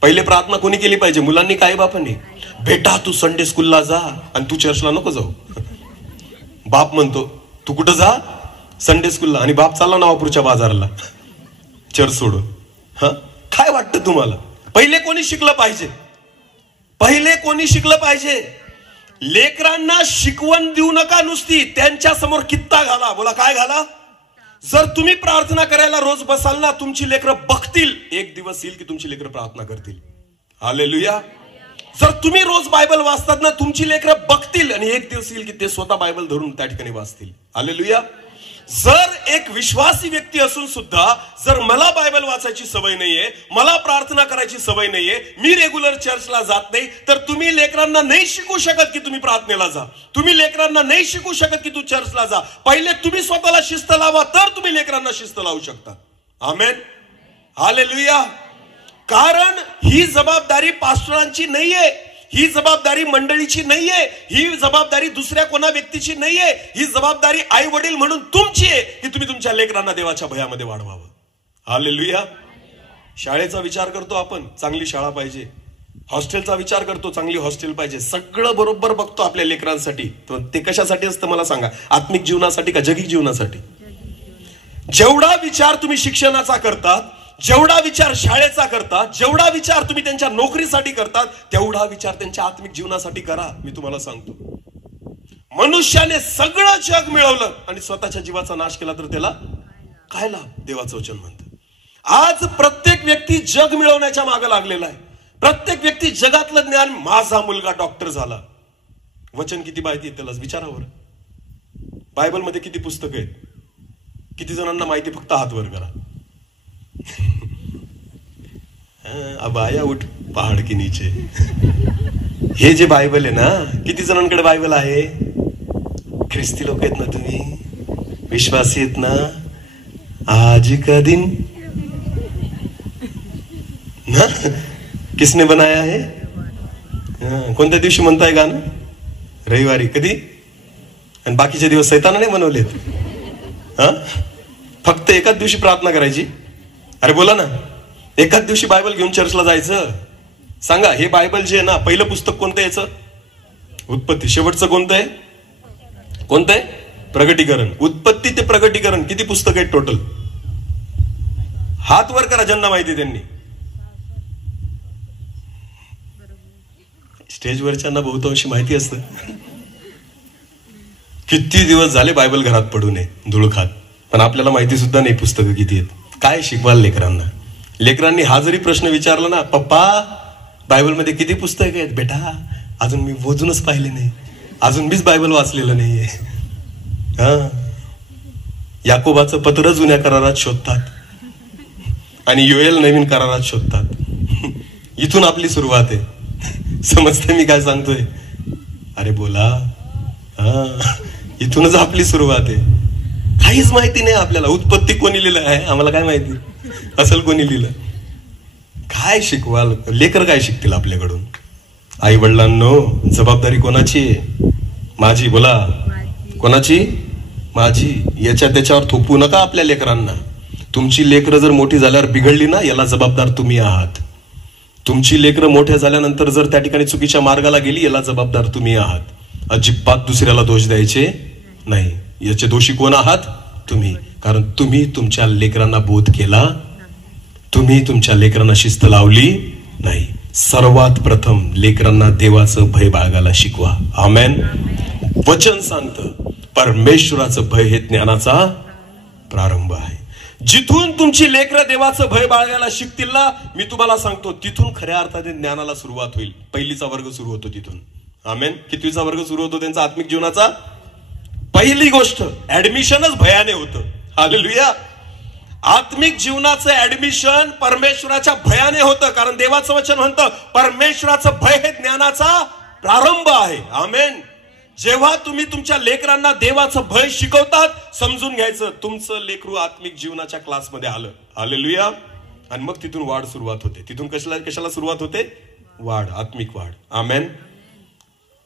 पहिले प्रार्थना कोणी केली पाहिजे? मुलांनी का आई बापांनी? बेटा तू संडे स्कूलला जा आणि तू चर्चला नको जाऊ. बाप म्हणतो तू कुठं जा? संडे स्कूलला. आणि बाप चालला नवापूरच्या बाजाराला चर्च सोडून. काय वाटतं तुम्हाला? पहिले कोणी शिकलं पाहिजे? पहिले कोणी शिकलं पाहिजे? लेकरांना शिकवण देऊ नका नुसती, त्यांच्या समोर कित्ता घाला. बोला, काय घाला? जर तुम्ही प्रार्थना करायला रोज बसाल ना, तुमची लेकरं बघतील. एक दिवस येईल की तुमची लेकरं प्रार्थना करतील. हालेलुया. जर तुम्ही रोज बायबल वाचतात ना, तुमची लेकरं बघतील आणि एक दिवस येईल की ते स्वतः बायबल धरून त्या ठिकाणी वाचतील. हालेलुया. जर एक विश्वासी व्यक्ती असून सुद्धा जर मला बायबल वाचायची सवय नाहीये, मला प्रार्थना करायची सवय नाहीये, मी रेग्युलर चर्चला जात नाही, तर तुम्ही लेकरांना नाही शिकू शकत की तुम्ही प्रार्थनेला जा. तुम्ही लेकरांना नाही शिकू शकत की तू चर्चला जा. पहिले तुम्ही स्वतःला शिस्त लावा, तर तुम्ही लेकरांना शिस्त लावू शकता. आमेन. हालेलुया. कारण ही जबाबदारी पास्टरांची नाहीये, ही जबाबदारी मंडळीची नाहीये, ही जबाबदारी दुसऱ्या कोणा व्यक्तीची नाहीये. ही जबाबदारी आई वडील म्हणून तुमची आहे की तुम्ही तुमच्या लेकरांना देवाच्या भयामध्ये वाढवावं. हालेलुया. शाळेचा विचार करतो आपण, चांगली शाळा पाहिजे. हॉस्टेलचा विचार करतो, चांगली हॉस्टेल पाहिजे. सगळं बरोबर बघतो आपल्या लेकरांसाठी. ते कशासाठी असतं मला सांगा? आत्मिक जीवनासाठी का जगिक जीवनासाठी? जेवढा विचार तुम्ही शिक्षणाचा करतात, जेवढा विचार शाळेचा करतात, जेवढा विचार तुम्ही त्यांच्या नोकरीसाठी करतात, तेवढा विचार त्यांच्या आत्मिक जीवनासाठी करा. मी तुम्हाला सांगतो, मनुष्याने सगळं जग मिळवलं आणि स्वतःच्या जीवाचा नाश केला तर त्याला काय लाभ? देवाचं वचन म्हणतं. आज प्रत्येक व्यक्ती जग मिळवण्याच्या मागे लागलेला आहे. प्रत्येक व्यक्ती जगातलं ज्ञान. माझा मुलगा डॉक्टर झाला. वचन किती माहिती आहे त्याला विचारावर. बायबलमध्ये किती पुस्तकं आहेत? किती जणांना माहिती? फक्त हात वर करा. अब आया उठ पहाड के नीचे. हे जे बायबल आहे ना, किती जणांकडे बायबल आहे? ख्रिस्ती लोक आहेत ना तुम्ही, विश्वासी आहेत ना. आज का दिन ना किसने बनाया है? कोणत्या दिवशी म्हणताय गाणं? रविवारी. कधी? आणि बाकीचे दिवस सैतानाने बनवलेत. फक्त एकाच दिवशी प्रार्थना करायची. अरे बोला ना, एकाच दिवशी बायबल घेऊन चर्चला जायचं. सांगा, हे बायबल जे आहे ना, पहिलं पुस्तक कोणतं याचं? उत्पत्ती. शेवटचं कोणतं आहे? कोणतं आहे? प्रगटीकरण. उत्पत्ती ते प्रगटीकरण किती पुस्तक आहेत टोटल? हात वर करा ज्यांना माहिती त्यांनी. स्टेजवरच्यांना बहुतांशी माहिती असतं. किती दिवस झाले बायबल घरात पडू नये धूळ खात, पण आपल्याला माहिती सुद्धा नाही पुस्तकं किती आहेत. काय शिकवाल लेकरांना? लेकरांनी हा जरी प्रश्न विचारला ना, पप्पा बायबलमध्ये किती पुस्तक आहेत? बेटा अजून मी मोजूनच पाहिले नाही, अजून मीच बायबल वाचलेलं नाहीये. याकोबाचं पत्र जुन्या करारात शोधतात आणि योएल नवीन करारात शोधतात. इथून आपली सुरुवात आहे. समजते मी काय सांगतोय? अरे बोला. इथूनच आपली सुरुवात आहे. काहीच माहिती नाही आपल्याला. उत्पत्ती कोणी लिहिलं आहे आम्हाला काय माहिती, असेल कोणी लिहिलं. काय शिकवाल? लेकर काय शिकतील आपल्याकडून? आई वडिलांनो, जबाबदारी कोणाची? माझी. बोला, कोणाची? माझी. याच्या त्याच्यावर थोपू नका आपल्या लेकरांना. तुमची लेकरं जर मोठी झाल्यावर बिघडली ना, याला जबाबदार तुम्ही आहात. तुमची लेकरं मोठ्या झाल्यानंतर जर त्या ठिकाणी चुकीच्या मार्गाला गेली, याला जबाबदार तुम्ही आहात. अजिबात दुसऱ्याला दोष द्यायचे नाही. याचे दोषी कोण आहात? तुम्ही. कारण तुम्ही तुमच्या लेकरांना बोध केला, तुम्ही तुमच्या लेकरांना शिस्त लावली नाही. सर्वात प्रथम लेकरांना देवाचं भय बाळगायला शिकवा. आमेन. वचन सांगतं परमेश्वराचं भय हे ज्ञानाचा प्रारंभ आहे. जिथून तुमची लेकरं देवाचं भय बाळगायला शिकतील ना, मी तुम्हाला सांगतो तिथून खऱ्या अर्थाने ज्ञानाला सुरुवात होईल. पहिलीचा वर्ग सुरू होतो तिथून. आमेन. कितवीचा वर्ग सुरू होतो त्यांचा आत्मिक जीवनाचा? पहिली गोष्ट ऍडमिशनच भयाने होतं. हालेलुया. आत्मिक जीवनाचं ऍडमिशन परमेश्वराच्या भयाने होतं. कारण देवाचं वचन म्हणतं परमेश्वराचं भय हे ज्ञानाचा प्रारंभ आहे. आमेन. जेव्हा तुम्ही तुमच्या लेकरांना देवाचं भय शिकवतात, समजून घ्यायचं तुमचं लेकरू आत्मिक जीवनाच्या क्लासमध्ये आलं. हालेलुया. आणि मग तिथून वाढ सुरुवात होते. तिथून कशाला सुरुवात होते? वाढ, आत्मिक वाढ. आमेन.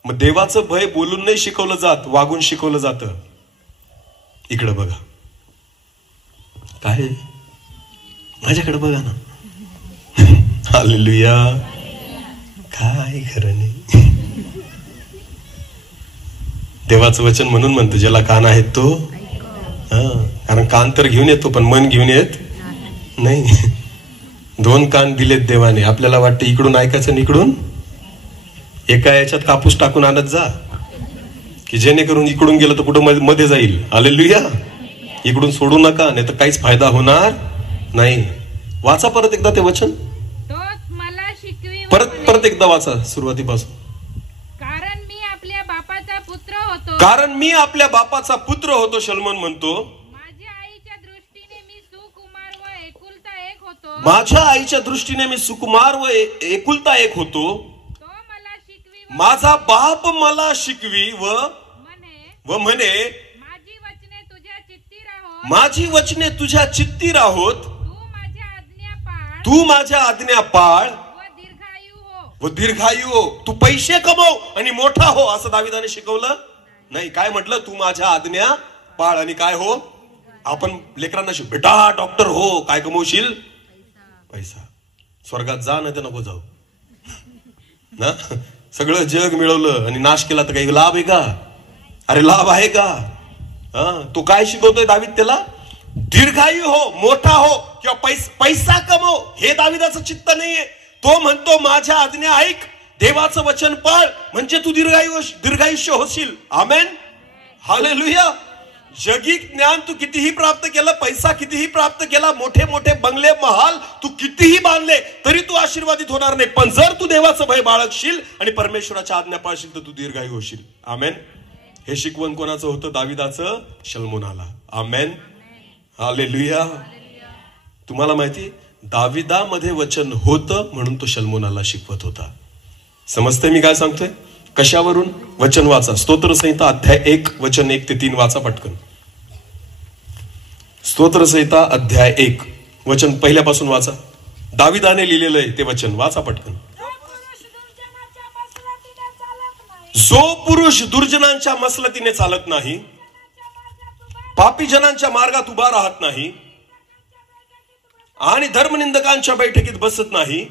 मग देवाचं भय बोलून नाही शिकवलं जात, वागून शिकवलं जातं. इकडे बघा. काय? माझ्याकडे बघा ना. हालेलुया. काय खरं नाही. देवाचं वचन म्हणून म्हणतो ज्याला कान आहेत तो. कारण कान तर घेऊन येतो पण मन घेऊन येत नाही. दोन कान दिलेत देवाने. आपल्याला वाटतं इकडून ऐकायचं आणि इकडून. एका याच्यात कापूस टाकून आणत जा की जेणेकरून इकडून गेलं तर कुठं मध्ये जाईल. हालेलुया. इकडून सोडू नका, नाही तर काहीच फायदा होणार नाही. वाचा परत एकदा ते वचन. परत एकदा वाचा सुरुवातीपासून. कारण मी आपल्या बापाचा पुत्र होतो. शलमोन म्हणतो माझ्या आईच्या दृष्टीने मी सुकुमार व एकुलता एक होतो. माझ्या आईच्या दृष्टीने मी सुकुमार व एकुलता एक होतो. तो मला शिकवी, माझा बाप मला शिकवी व म्हणे माझी वचने तुझ्या चित्ती राहोत. माझी वचने तुझ्या चित्ती राहोत. तू माझ्या आज्ञा पाळ व दीर्घायू हो. तू पैसे कमव आणि मोठा हो असं दाविदाने शिकवलं नाही. काय म्हटलं? तू माझ्या आज्ञा पाळ आणि काय हो? आपण लेकरांना बेटा डॉक्टर हो. काय कमवशील? पैसा. स्वर्गात जा ना, ते नको जाऊ ना. सगळं जग मिळवलं आणि नाश केला तर काही लाभ आहे का? अरे लाभ आहे का? तो काय शिकवतोय दावीद त्याला? दीर्घायू हो, मोठा हो किंवा पैसा कमव, हे दाविदाचं चित्त नाहीये. तो म्हणतो माझ्या आज्ञा ऐक, देवाचं वचन पाळ, म्हणजे तू दीर्घायुष्य होशील. आमेन. हालेलुया. जगी ज्ञान तू कितीही प्राप्त केलं, पैसा कितीही प्राप्त केला, मोठे मोठे बंगले महाल तू कितीही बांधले, तरी तू आशीर्वादित होणार नाही. पण जर तू देवाचं भय बाळगशील आणि परमेश्वराच्या आज्ञा पाळशील तर तू दीर्घायू होशील. आमेन. हे शिकवण कोणाचं होतं? दाविदाचं शलमोनाला. आमेन. हालेलुया. तुम्हाला माहिती दाविदामध्ये वचन होतं म्हणून तो शल्मोनाला शिकवत होता. समजतंय मी काय सांगतोय? कशावरून? वचन वाचा. स्तोत्रसंहिता अध्याय 1 वचन 1 ते 3 वाचा पटकन. स्तोत्रसंहिता अध्याय 1 वचन पहिल्यापासून वाचा. दाविदाने लिहिलेलं आहे ते वचन वाचा पटकन. जो पुरुष दुर्जनांच्या मसलतीने चालत नाही, पापी जनांच्या मार्गात उभा राहत नाही आणि धर्मनिंदकांच्या बैठकीत बसत नाही,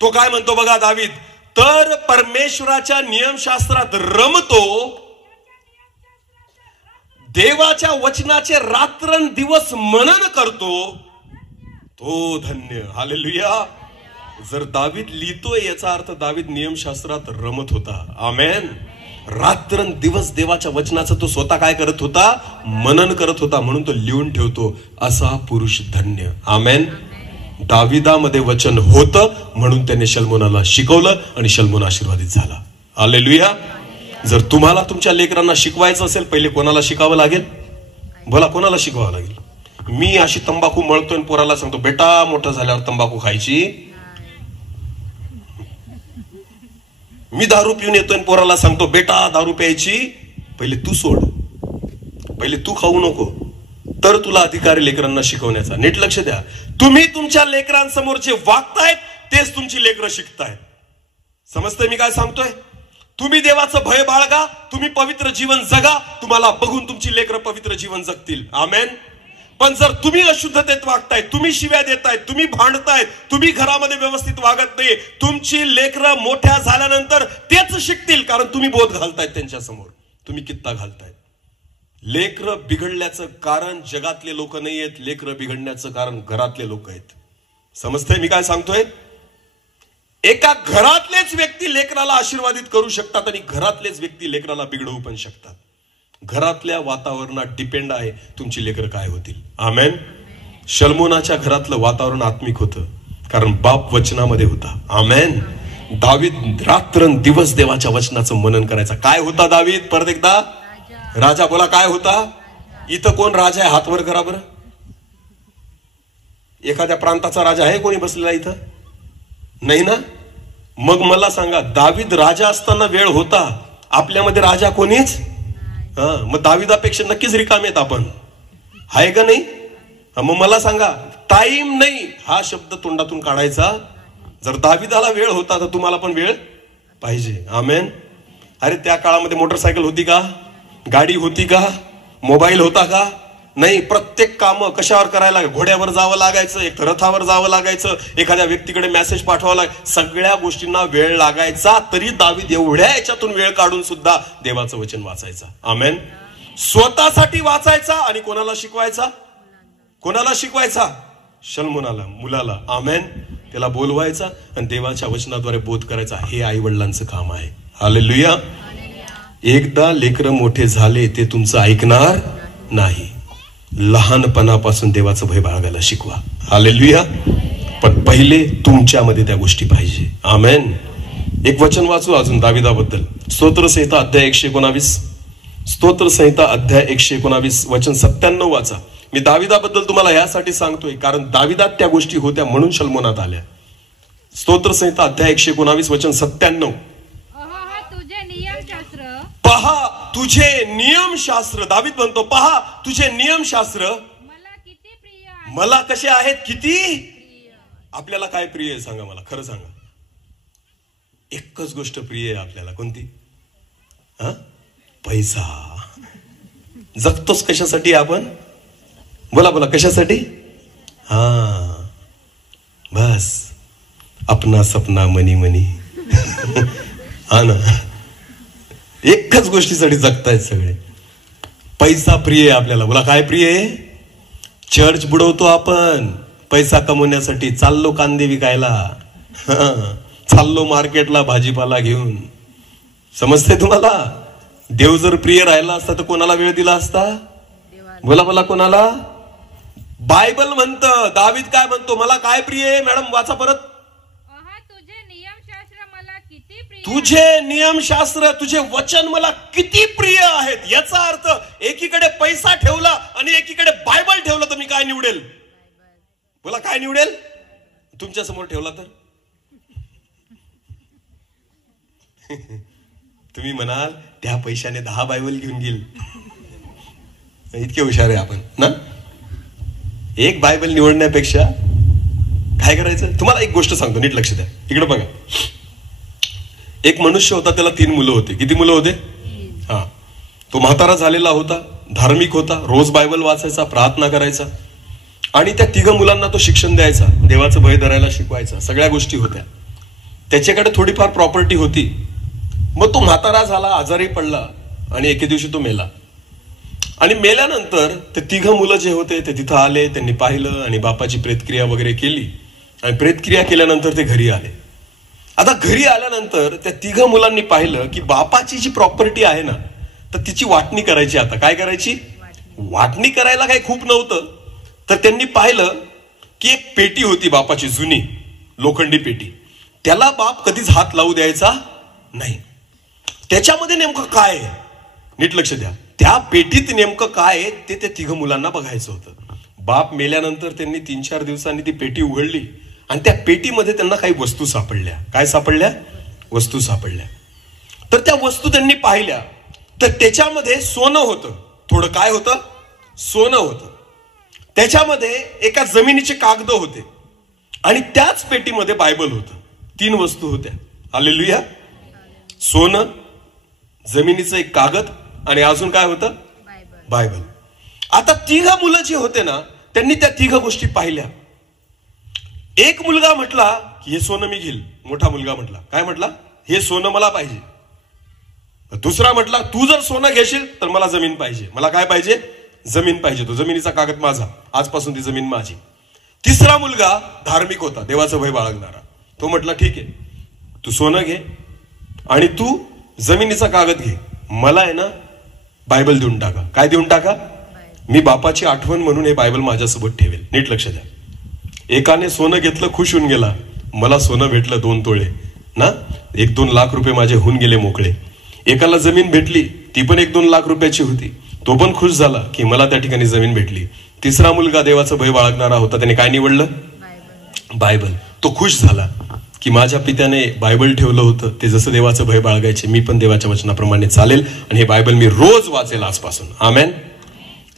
तो काय म्हणतो बघा दावीद, तर परमेश्वराच्या नियमशास्त्रात रमतो, देवाच्या वचनाचे रात्रंदिवस मनन करतो, तो धन्य. हालेलुया. जर दावीद लिहितोय याचा अर्थ दावीद नियमशास्त्रात रमत होता. आमेन. रात्रंदिवस देवाच्या वचनाचं तो स्वतः काय करत होता? मनन करत होता. म्हणून तो लिहून ठेवतो. असा पुरुष धन्य. आमेन. दाविदामध्ये वचन होतं म्हणून त्याने शल्मोनाला शिकवलं आणि शल्मोन आशीर्वादित झाला. हालेलुया. जर तुम्हाला तुमच्या लेकरांना शिकवायचं असेल, पहिले कोणाला शिकावं लागेल? बोला, कोणाला शिकवावं लागेल? मी अशी तंबाखू मळतोय आणि पोराला सांगतो बेटा मोठं झाल्यावर तंबाखू खायची. मी दारू पिऊन येतोय आणि पोराला सांगतो बेटा दारू प्यायची. पहिले तू सोड, पहिले तू खाऊ नको, तर तुला अधिकार लेकरांना शिकवण्याचा. नीट लक्ष द्या. तुम्ही तुमच्या लेकरांसमोर जे वागतायत तेच तुमची लेकरं शिकतायत. समजतंय मी काय सांगतोय? तुम्ही देवाचं भय बाळगा, तुम्ही पवित्र जीवन जगा, तुम्हाला बघून तुमची लेकरं पवित्र जीवन जगतील. आमेन. पण जर तुम्ही अशुद्धतेत वागताय, तुम्ही शिव्या देतायत, तुम्ही भांडतायत, तुम्ही घरामध्ये व्यवस्थित वागत नाही, तुमची लेकरं मोठ्या झाल्यानंतर तेच शिकतील. कारण तुम्ही बोध घालतायत त्यांच्या समोर, तुम्ही कित्ता घालतायत. लेकरं बिघडल्याचं कारण जगातले लोक नाही आहेत, लेकरं बिघडण्याचं कारण घरातले लोक आहेत. समजतंय मी काय सांगतोय? एका घरातलेच व्यक्ती लेकराला आशीर्वादित करू शकतात आणि घरातलेच व्यक्ती लेकराला बिघडवू पण शकतात. घरातल्या वातावरणात डिपेंड आहे तुमची लेकरं काय होतील. आमेन. शल्मोनाच्या घरातलं वातावरण आत्मिक होतं कारण बाप वचनामध्ये होता. आमेन. दावीद रात्रंदिवस देवाच्या वचनाचं मनन करायचा. काय होता दावीद? परत एकदा राजा. बोला, काय होता? इथं कोण राजा आहे? हात वर करा बरं. एखाद्या प्रांताचा राजा आहे कोणी बसलेला इथं? नाही ना. मग मला सांगा, दावीद राजा असताना वेळ होता, आपल्यामध्ये राजा कोणीच? मग दाविदापेक्षा नक्कीच रिकामे आहेत आपण, आहे का नाही? मग मला सांगा, टाइम नाही हा शब्द तोंडातून काढायचा. जर दाविदाला वेळ होता तर तुम्हाला पण वेळ पाहिजे. आमेन. अरे त्या काळामध्ये मोटरसायकल होती का? गाडी होती का? मोबाईल होता का? नाही. प्रत्येक काम कशावर करायला? घोड्यावर जावं लागायचं, एक रथावर जावं लागायचं, एखाद्या व्यक्तीकडे मेसेज पाठवावा लागायचं, सगळ्या गोष्टींना वेळ लागायचा. तरी दावीद एवढ्या याच्यातून वेळ काढून सुद्धा देवाचं वचन वाचायचा. आमेन. स्वतःसाठी वाचायचा आणि कोणाला शिकवायचा? कोणाला शिकवायचा? शल्मोनाला, मुलाला. आमेन. त्याला बोलवायचा आणि देवाच्या वचनाद्वारे बोध करायचा. हे आई वडिलांचं काम आहे. हालेलुया. एकदा लेकरं मोठे झाले ते तुमचं ऐकणार नाही. लहानपणापासून देवाचं भय बाळगायला शिकवा. हालेलुया. पण पहिले तुमच्यामध्ये त्या गोष्टी पाहिजे. आमेन. एक वचन वाचू अजून दाविदाबद्दल. स्तोत्रसंहिता अध्याय 119. स्तोत्रसंहिता अध्याय 119 वचन 97 वाचा. मी दाविदाबद्दल तुम्हाला यासाठी सांगतोय कारण दाविदात त्या गोष्टी होत्या म्हणून शल्मोनात आल्या. स्तोत्रसंहिता अध्याय 119 वचन 97. पहा तुझे नियमशास्त्र. दावीद म्हणतो पहा तुझे नियमशास्त्र मला कसे आहेत? किती? आपल्याला काय प्रिय आहे सांगा मला, खरं सांगा. एकच गोष्ट प्रिय आहे आपल्याला. कोणती? पैसा. जगतोच कशासाठी आपण? बोला बोला, कशासाठी? बस अपना सपना मनी मनी. हा ना. एकच गोष्टीसाठी जगतायत सगळे. पैसा प्रिय आहे आपल्याला. बोला, काय प्रिय आहे? चर्च बुडवतो आपण पैसा कमवण्यासाठी. चाललो कांदे विकायला, चाललो मार्केटला भाजीपाला घेऊन. समजते तुम्हाला? देव जर प्रिय राहिला असता तर कोणाला वेळ दिला असता? बोला बोला, कोणाला? बायबल म्हणतं, दावीद काय म्हणतो? मला काय प्रिय आहे? मॅडम वाचा परत. तुझे नियमशास्त्र, तुझे वचन मला किती प्रिय आहेत. याचा अर्थ एकीकडे पैसा ठेवला आणि एकीकडे बायबल ठेवलं तर मी काय निवडेल? बोला काय निवडेल? तुमच्या समोर ठेवला तर तुम्ही म्हणाल त्या पैशाने 10 बायबल घेऊन गेल. इतके हुशार आहे आपण ना. एक बायबल निवडण्यापेक्षा काय करायचं? तुम्हाला एक गोष्ट सांगतो, नीट लक्ष द्या. इकडे बघा. एक मनुष्य होता, त्याला 3 मुलं होते. किती मुलं होते? हा. तो म्हातारा झालेला होता, धार्मिक होता, रोज बायबल वाचायचा, प्रार्थना करायचा आणि त्या 3 मुलांना तो शिक्षण द्यायचा, देवाचं भय धरायला शिकवायचा, सगळ्या गोष्टी होत्या. त्याच्याकडे थोडीफार प्रॉपर्टी होती. मग तो म्हातारा झाला, आजारी पडला आणि एके दिवशी तो मेला. आणि मेल्यानंतर ते 3 मुलं जे होते ते तिथं आले, त्यांनी पाहिलं आणि बापाची प्रेतक्रिया वगैरे केली. आणि प्रेतक्रिया केल्यानंतर ते घरी आले. आता घरी आल्यानंतर त्या 3 मुलांनी पाहिलं की बापाची जी प्रॉपर्टी आहे ना, तर तिची वाटणी करायची. आता काय करायची? वाटणी करायला काही खूप नव्हतं. तर त्यांनी पाहिलं की एक पेटी होती बापाची, जुनी लोखंडी पेटी. त्याला बाप कधीच हात लावू द्यायचा नाही. त्याच्यामध्ये नेमकं काय आहे? नीट लक्ष द्या. त्या पेटीत नेमकं काय आहे ते 3 मुलांना बघायचं होतं. बाप मेल्यानंतर त्यांनी 3-4 दिवसांनी ती पेटी उघडली आणि त्या पेटीमध्ये त्यांना काही वस्तू सापडल्या. काय सापडल्या? वस्तू सापडल्या. तर त्या वस्तू त्यांनी पाहिल्या तर त्याच्यामध्ये सोनं होतं. थोडं काय होतं? सोनं होतं. त्याच्यामध्ये एका जमिनीचे कागद होते आणि त्याच पेटीमध्ये बायबल होतं. 3 वस्तू होत्या. हालेलुया. सोनं, जमिनीचं एक कागद आणि अजून काय होतं? बायबल. आता 3 मुलं जे होते ना, त्यांनी त्या 3 गोष्टी पाहिल्या. एक मुलगा म्हटला की हे सोनं मी घेईल. मोठा मुलगा म्हटला, काय म्हटला? हे सोनं मला पाहिजे. दुसरा म्हटला तू जर सोनं घेशील तर मला जमीन पाहिजे. मला काय पाहिजे? जमीन पाहिजे. तो जमिनीचा कागद माझा, आजपासून ती जमीन माझी. तिसरा मुलगा धार्मिक होता, देवाचं भय बाळगणारा. तो म्हटला ठीक आहे, तू सोनं घे आणि तू जमिनीचा कागद घे. मला आहे ना बायबल देऊन टाका. काय देऊन टाका? मी बापाची आठवण म्हणून हे बायबल माझ्यासोबत ठेवेल. नीट लक्ष द्या. एकाने सोनं घेतलं, खुश होऊन गेला. मला सोनं भेटलं 2 तोळे ना, 1-2 लाख रुपये माझे होऊन गेले मोकळे. एकाला जमीन भेटली, ती पण 1-2 लाख रुपयाची होती. तो पण खुश झाला की मला त्या ठिकाणी जमीन भेटली. तिसरा मुलगा देवाचं भय बाळगणारा होता, त्याने काय निवडलं? बायबल. तो खुश झाला की माझ्या पित्याने बायबल ठेवलं होतं, ते जसं देवाचं भय बाळगायचे, मी पण देवाच्या वचनाप्रमाणे चालेल आणि हे बायबल मी रोज वाचेल आजपासून. आमेन.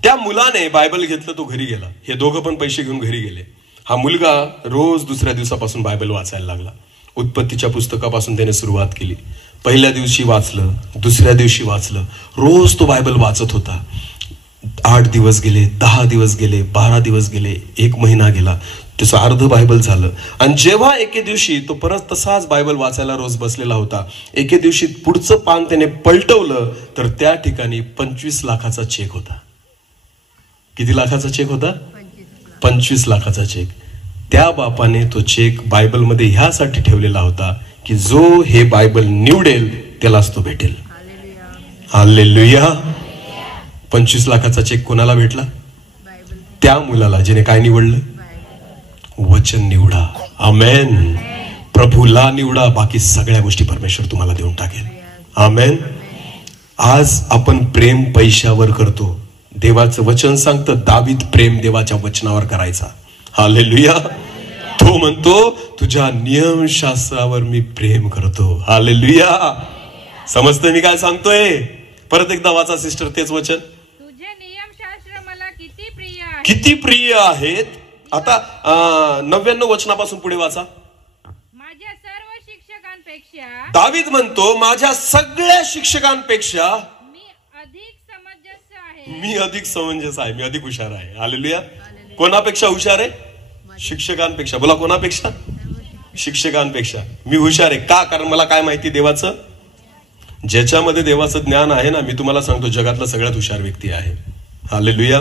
त्या मुलाने बायबल घेतलं, तो घरी गेला. हे दोघं पण पैसे घेऊन घरी गेले. हा मुलगा रोज दुसऱ्या दिवसापासून बायबल वाचायला लागला. उत्पत्तीच्या पुस्तकापासून त्याने सुरुवात केली. पहिल्या दिवशी वाचलं, दुसऱ्या दिवशी वाचलं, रोज तो बायबल वाचत होता. 8 दिवस गेले, 10 दिवस गेले, 12 दिवस गेले, 1 महिना गेला. त्याचं अर्ध बायबल झालं. आणि जेव्हा एके दिवशी तो परत तसाच बायबल वाचायला रोज बसलेला होता, एके दिवशी पुढचं पान त्याने पलटवलं तर त्या ठिकाणी 25 लाखाचा चेक होता. किती लाखाचा चेक होता? 25 लाखाचा चेक. त्या बापाने तो चेक बायबलमध्ये ह्यासाठी ठेवलेला होता की जो हे बायबल निवडेल त्यालाच तो भेटेल. हालेलुया. 25 लाखाचा चेक कोणाला भेटला? त्या मुलाला जिने काय निवडलं? वचन निवडा. आमेन. प्रभूला निवडा, बाकी सगळ्या गोष्टी परमेश्वर तुम्हाला देऊन टाकेल. आमेन. आज आपण प्रेम पैशावर करतो. देवाचं वचन सांगतं दावीद प्रेम देवाच्या वचनावर करायचा. हालेलुया. तो म्हणतो तुझ्या नियमशास्त्रावर मी प्रेम करतो. हालेलुया. समजतं मी काय सांगतोय? परत एकदा वाचा सिस्टर तेच वचन. तुझे नियमशास्त्र मला किती प्रिय आहे. किती प्रिय आहेत. आता 99 वचनापासून पुढे वाचा. माझ्या सर्व शिक्षकांपेक्षा, दावीद म्हणतो माझ्या सगळ्या शिक्षकांपेक्षा मी अधिक समंजस आहे. मी अधिक समंजस आहे, मी अधिक हुशार आहे. हालेलुया. कोणापेक्षा हुशार आहे? शिक्षकांपेक्षा. बोला कोणापेक्षा? शिक्षकांपेक्षा मी हुशार आहे. का? कारण मला काय माहिती देवाचं. ज्याच्यामध्ये देवाचं ज्ञान आहे ना, मी तुम्हाला सांगतो जगातला सगळ्यात हुशार व्यक्ती आहे. हालेलुया.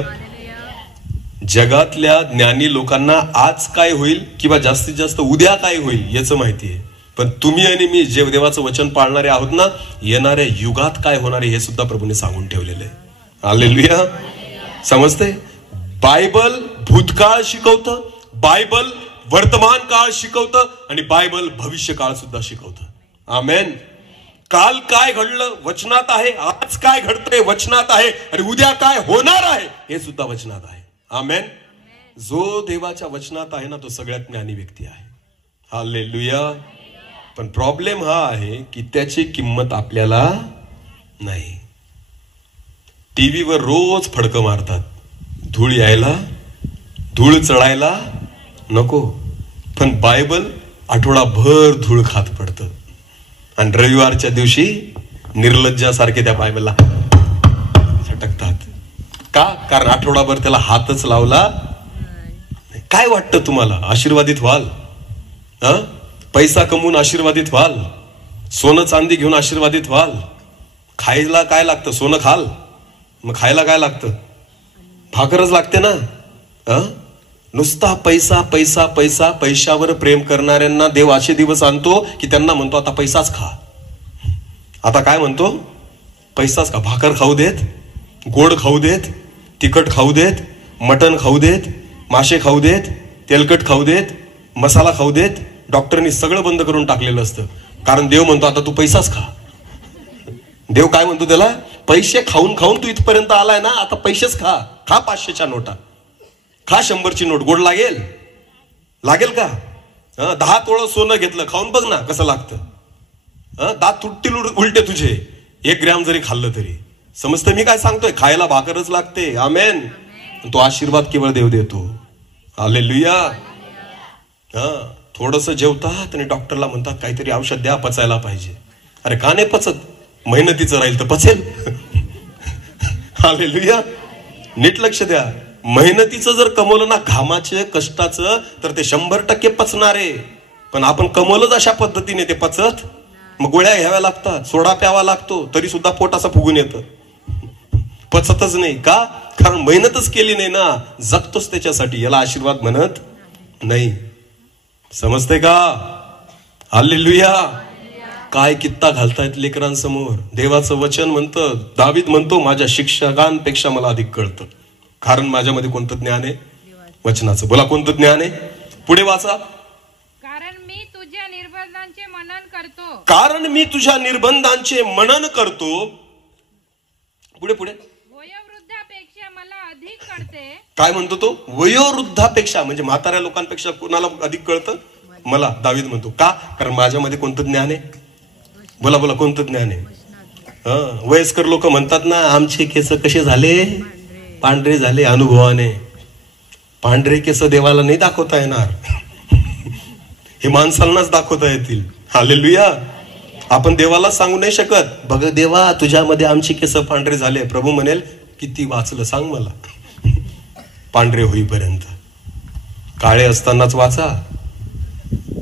जगातल्या ज्ञानी लोकांना आज काय होईल किंवा जास्तीत जास्त उद्या काय होईल याचं माहिती आहे. पण तुम्ही आणि मी जे देवाचं वचन पाळणारे आहोत ना, येणाऱ्या युगात काय होणार आहे हे सुद्धा प्रभूने सांगून ठेवलेलं आहे. हालेलुया. समजते? बायबल भूतकाळ शिकवतं, बायबल वर्तमान काळ शिकवतं आणि बायबल भविष्य काळ सुद्धा शिकवतं. आमेन. काल काय घडलं वचनात आहे, आज काय घडतंय वचनात आहे आणि उद्या काय होणार आहे हे सुद्धा वचनात आहे. आमेन. जो देवाच्या वचनात आहे ना तो सगळ्यात ज्ञानी व्यक्ती आहे. हालेलुया. पण प्रॉब्लेम हा आहे की त्याची किंमत आपल्याला नाही. टीव्हीवर रोज फडकं मारतात, धूळ यायला, धूळ चढायला नको. पण बायबल आठवडाभर धूळ खात पडतं आणि रविवारच्या दिवशी निर्लज्जासारखे त्या बायबलला सटकतात. का? कारण आठवडाभर त्याला हातच लावला. काय वाटतं तुम्हाला? आशीर्वादित व्हाल? पैसा कमवून आशीर्वादित व्हाल? सोनं चांदी घेऊन आशीर्वादित व्हाल? खायला काय लागतं? सोनं खाल, मग खायला काय लागतं? भाकरच लागते ना. नुसता पैसा पैसा पैसा, पैशावर प्रेम करणाऱ्यांना देव असे दिवस आणतो की त्यांना म्हणतो आता पैसाच खा. आता काय म्हणतो? पैसाच खा. भाकर खाऊ देत, गोड खाऊ देत, तिखट खाऊ देत, मटण खाऊ देत, मासे खाऊ देत, तेलकट खाऊ देत, मसाला खाऊ देत. डॉक्टरनी सगळं बंद करून टाकलेलं असतं, कारण देव म्हणतो आता तू पैसाच खा. देव काय म्हणतो त्याला? पैसे खाऊन खाऊन तू इथपर्यंत आलाय ना, आता पैसेच खा. खा 500च्या नोटा, खा 100ची नोट. गोड लागेल? लागेल का? 10 तोळं सोनं घेतलं, खाऊन बघ ना कसं लागतं. दात तुटतील उलटे तुझे 1 ग्रॅम जरी खाल्लं तरी. समजतं मी काय सांगतोय? खायला भाकरच लागते. आमेन. तो आशीर्वाद केवळ देव देतो. हालेलुया. थोडस जेवतात आणि डॉक्टरला म्हणतात काहीतरी औषध द्या, पचायला पाहिजे. अरे का नाही पचत? मेहनतीचं राहील तर पचेल. हालेलुया. नीट लक्ष द्या. मेहनतीचं जर कमवलं ना, घामाचे कष्टाचं, तर ते 100% पचणार आहे. पण आपण कमवलंच अशा पद्धतीने ते पचत, मग गोळ्या घ्याव्या लागतात, सोडा प्यावा लागतो, तरी सुद्धा पोट असं फुगून येतं, पचतच नाही. का? कारण मेहनतच केली नाही ना, जगतोच त्याच्यासाठी. याला आशीर्वाद म्हणत नाही. समजते का? हालेलुया. काय कित्ता घालतायत लेकरांसमोर. देवाचं वचन म्हणतं, दावीद म्हणतो माझ्या शिक्षकांपेक्षा मला अधिक कळतं, कारण माझ्यामध्ये कोणतं ज्ञान आहे? वचनाचं. बोला, कोणतं ज्ञान आहे? पुढे वाचा. कारण मी तुझ्या निर्बंधांचे मनन करतो. कारण मी तुझ्या निर्बंधांचे मनन करतो. पुढे पुढे. वयोवृद्धापेक्षा मला अधिक कळते. काय म्हणतो तो? वयोवृद्धापेक्षा, म्हणजे म्हाताऱ्या लोकांपेक्षा कोणाला अधिक कळतं? मला. दावीद म्हणतो का? कारण माझ्यामध्ये कोणतं ज्ञान आहे? बोला बोला, कोणतं ज्ञान आहे? वयस्कर लोक म्हणतात ना, आमचे केस कसे झाले? पांढरे झाले. अनुभवाने. पांढरे केस देवाला नाही दाखवता येणार, हे माणसांनाच दाखवता येतील. हालेलुया. आपण देवाला सांगू नाही शकत, बघ देवा तुझ्यामध्ये आमचे केस पांढरे झाले. प्रभू म्हणेल किती वाचलं सांग मला, पांढरे होईपर्यंत. काळे असतानाच वाचा.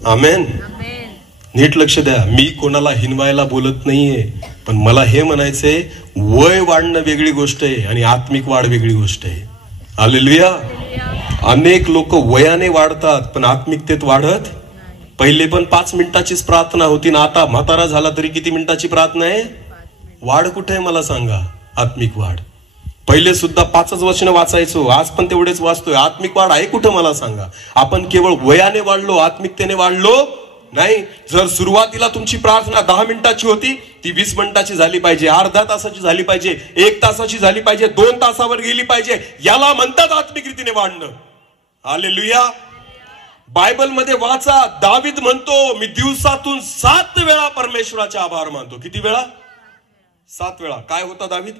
आमेन. नीट लक्ष द्या. मी कोणाला हिनवायला बोलत नाहीये, पण मला हे म्हणायचंय, वय वाढणं वेगळी गोष्ट आहे आणि आत्मिक वाढ वेगळी गोष्ट आहे. हालेलुया. अनेक लोक वयाने वाढतात पण आत्मिकतेत वाढत. पहिले पण 5 मिनिटाचीच प्रार्थना होती ना, आता म्हातारा झाला तरी किती मिनिटाची प्रार्थना आहे? वाढ कुठे आहे मला सांगा? आत्मिक वाढ. पहिले सुद्धा 5च वचन वाचायचो, आज पण तेवढेच वाचतोय. आत्मिक वाढ आहे कुठं मला सांगा? आपण केवळ वयाने वाढलो, आत्मिकतेने वाढलो नाही. जर सुरुवातीला तुमची प्रार्थना 10 मिनिटाची होती, ती 20 मिनिटाची झाली पाहिजे, अर्ध्या तासाची झाली पाहिजे, 1 तासाची झाली पाहिजे, 2 तासावर गेली पाहिजे. याला म्हणतात आत्मिक रीतीने वाढणं. हालेलुया. बायबल मध्ये वाचा, दावीद म्हणतो मी दिवसातून 7 वेळा परमेश्वराचे आभार मानतो. किती वेळा? 7 वेळा. काय होता दावीद?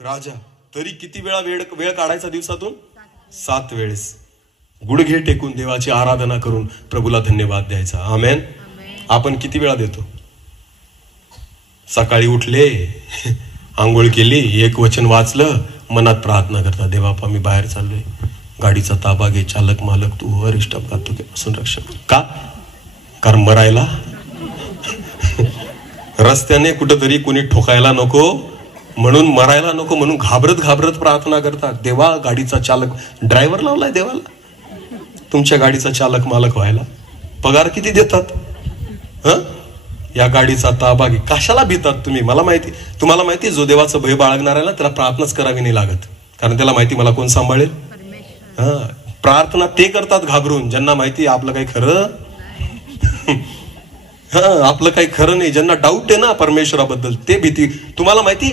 राजा. तरी किती वेळा वेळ काढायचा दिवसातून? 7 वेळेस. गुडघे टेकून देवाची आराधना करून प्रभूला धन्यवाद द्यायचा. आमेन. आपण किती वेळा देतो? सकाळी उठले, आंघोळ केली, 1 वचन वाचलं, मनात प्रार्थना करता, देवापा मी बाहेर चाललोय, गाडीचा ताबा घे, चालक मालक तू, वरिष्ठ पासून रक्षक. का? कारण मरायला रस्त्याने कुठंतरी कोणी ठोकायला नको म्हणून, मरायला नको म्हणून घाबरत घाबरत प्रार्थना करतात. देवा गाडीचा चालक, ड्रायव्हर लावलाय देवाला तुमच्या गाडीचा चालक मालक व्हायला. पगार किती देतात? या गाडीचा ताबा घे. कशाला भीतात तुम्ही? मला माहिती, तुम्हाला माहिती, जो देवाचं भय बाळगणार आहे ना त्याला प्रार्थनाच करावी नाही लागत, कारण त्याला माहिती मला कोण सांभाळेल. प्रार्थना ते करतात घाबरून ज्यांना माहिती आपलं काही खरं, आपलं काही खरं नाही, ज्यांना डाऊट आहे ना परमेश्वराबद्दल, ते भीती. तुम्हाला माहिती,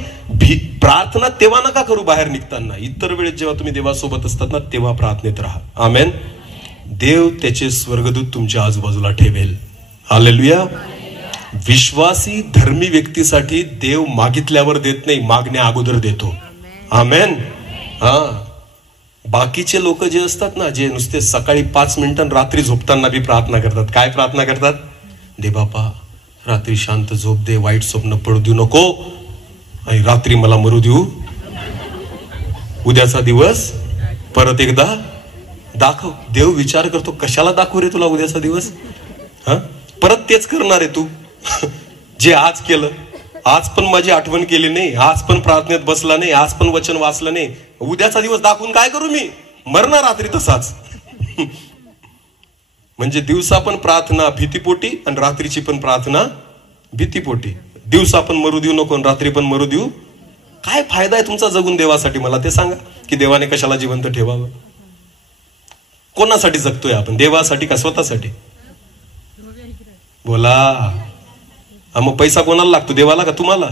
प्रार्थना तेव्हा नका करू बाहेर निघताना, इतर वेळेस जेव्हा तुम्ही देवासोबत असतात ना तेव्हा प्रार्थनेत राहा. आमेन. देव त्याचे स्वर्गदूत तुमच्या आजूबाजूला ठेवेल. हालेलुया. विश्वासी धर्मी व्यक्तीसाठी देव मागितल्यावर देत नाही, मागण्या अगोदर देतो. आमेन. हा, बाकीचे लोक जे असतात ना, जे नुसते सकाळी 5 मिनिटं रात्री झोपताना बी प्रार्थना करतात. काय प्रार्थना करतात? दे बापा रात्री शांत झोप दे, वाईट स्वप्न पडू देऊ नको, आणि रात्री मला मरू देऊ, उद्याचा दिवस परत एकदा दाखव. देव विचार करतो कशाला दाखवू रे तुला उद्याचा दिवस? हा, परत तेच करणार आहे तू जे आज केलं. आज पण माझी आठवण केली नाही, आज पण प्रार्थनेत बसला नाही, आज पण वचन वाचलं नाही, उद्याचा दिवस दाखवून काय करू मी? मरणार रात्री तसाच. म्हणजे दिवसा पण प्रार्थना भीतीपोटी आणि रात्रीची पण प्रार्थना भीतीपोटी. दिवसा पण मरू देऊ नको, रात्री पण मरू देऊ. काय फायदा आहे तुमचा जगून देवासाठी? मला ते सांगा की देवाने कशाला जिवंत ठेवावं? कोणासाठी जगतोय आपण? देवासाठी का स्वतःसाठी? बोला. मग पैसा कोणाला लागतो? देवाला का तुम्हाला?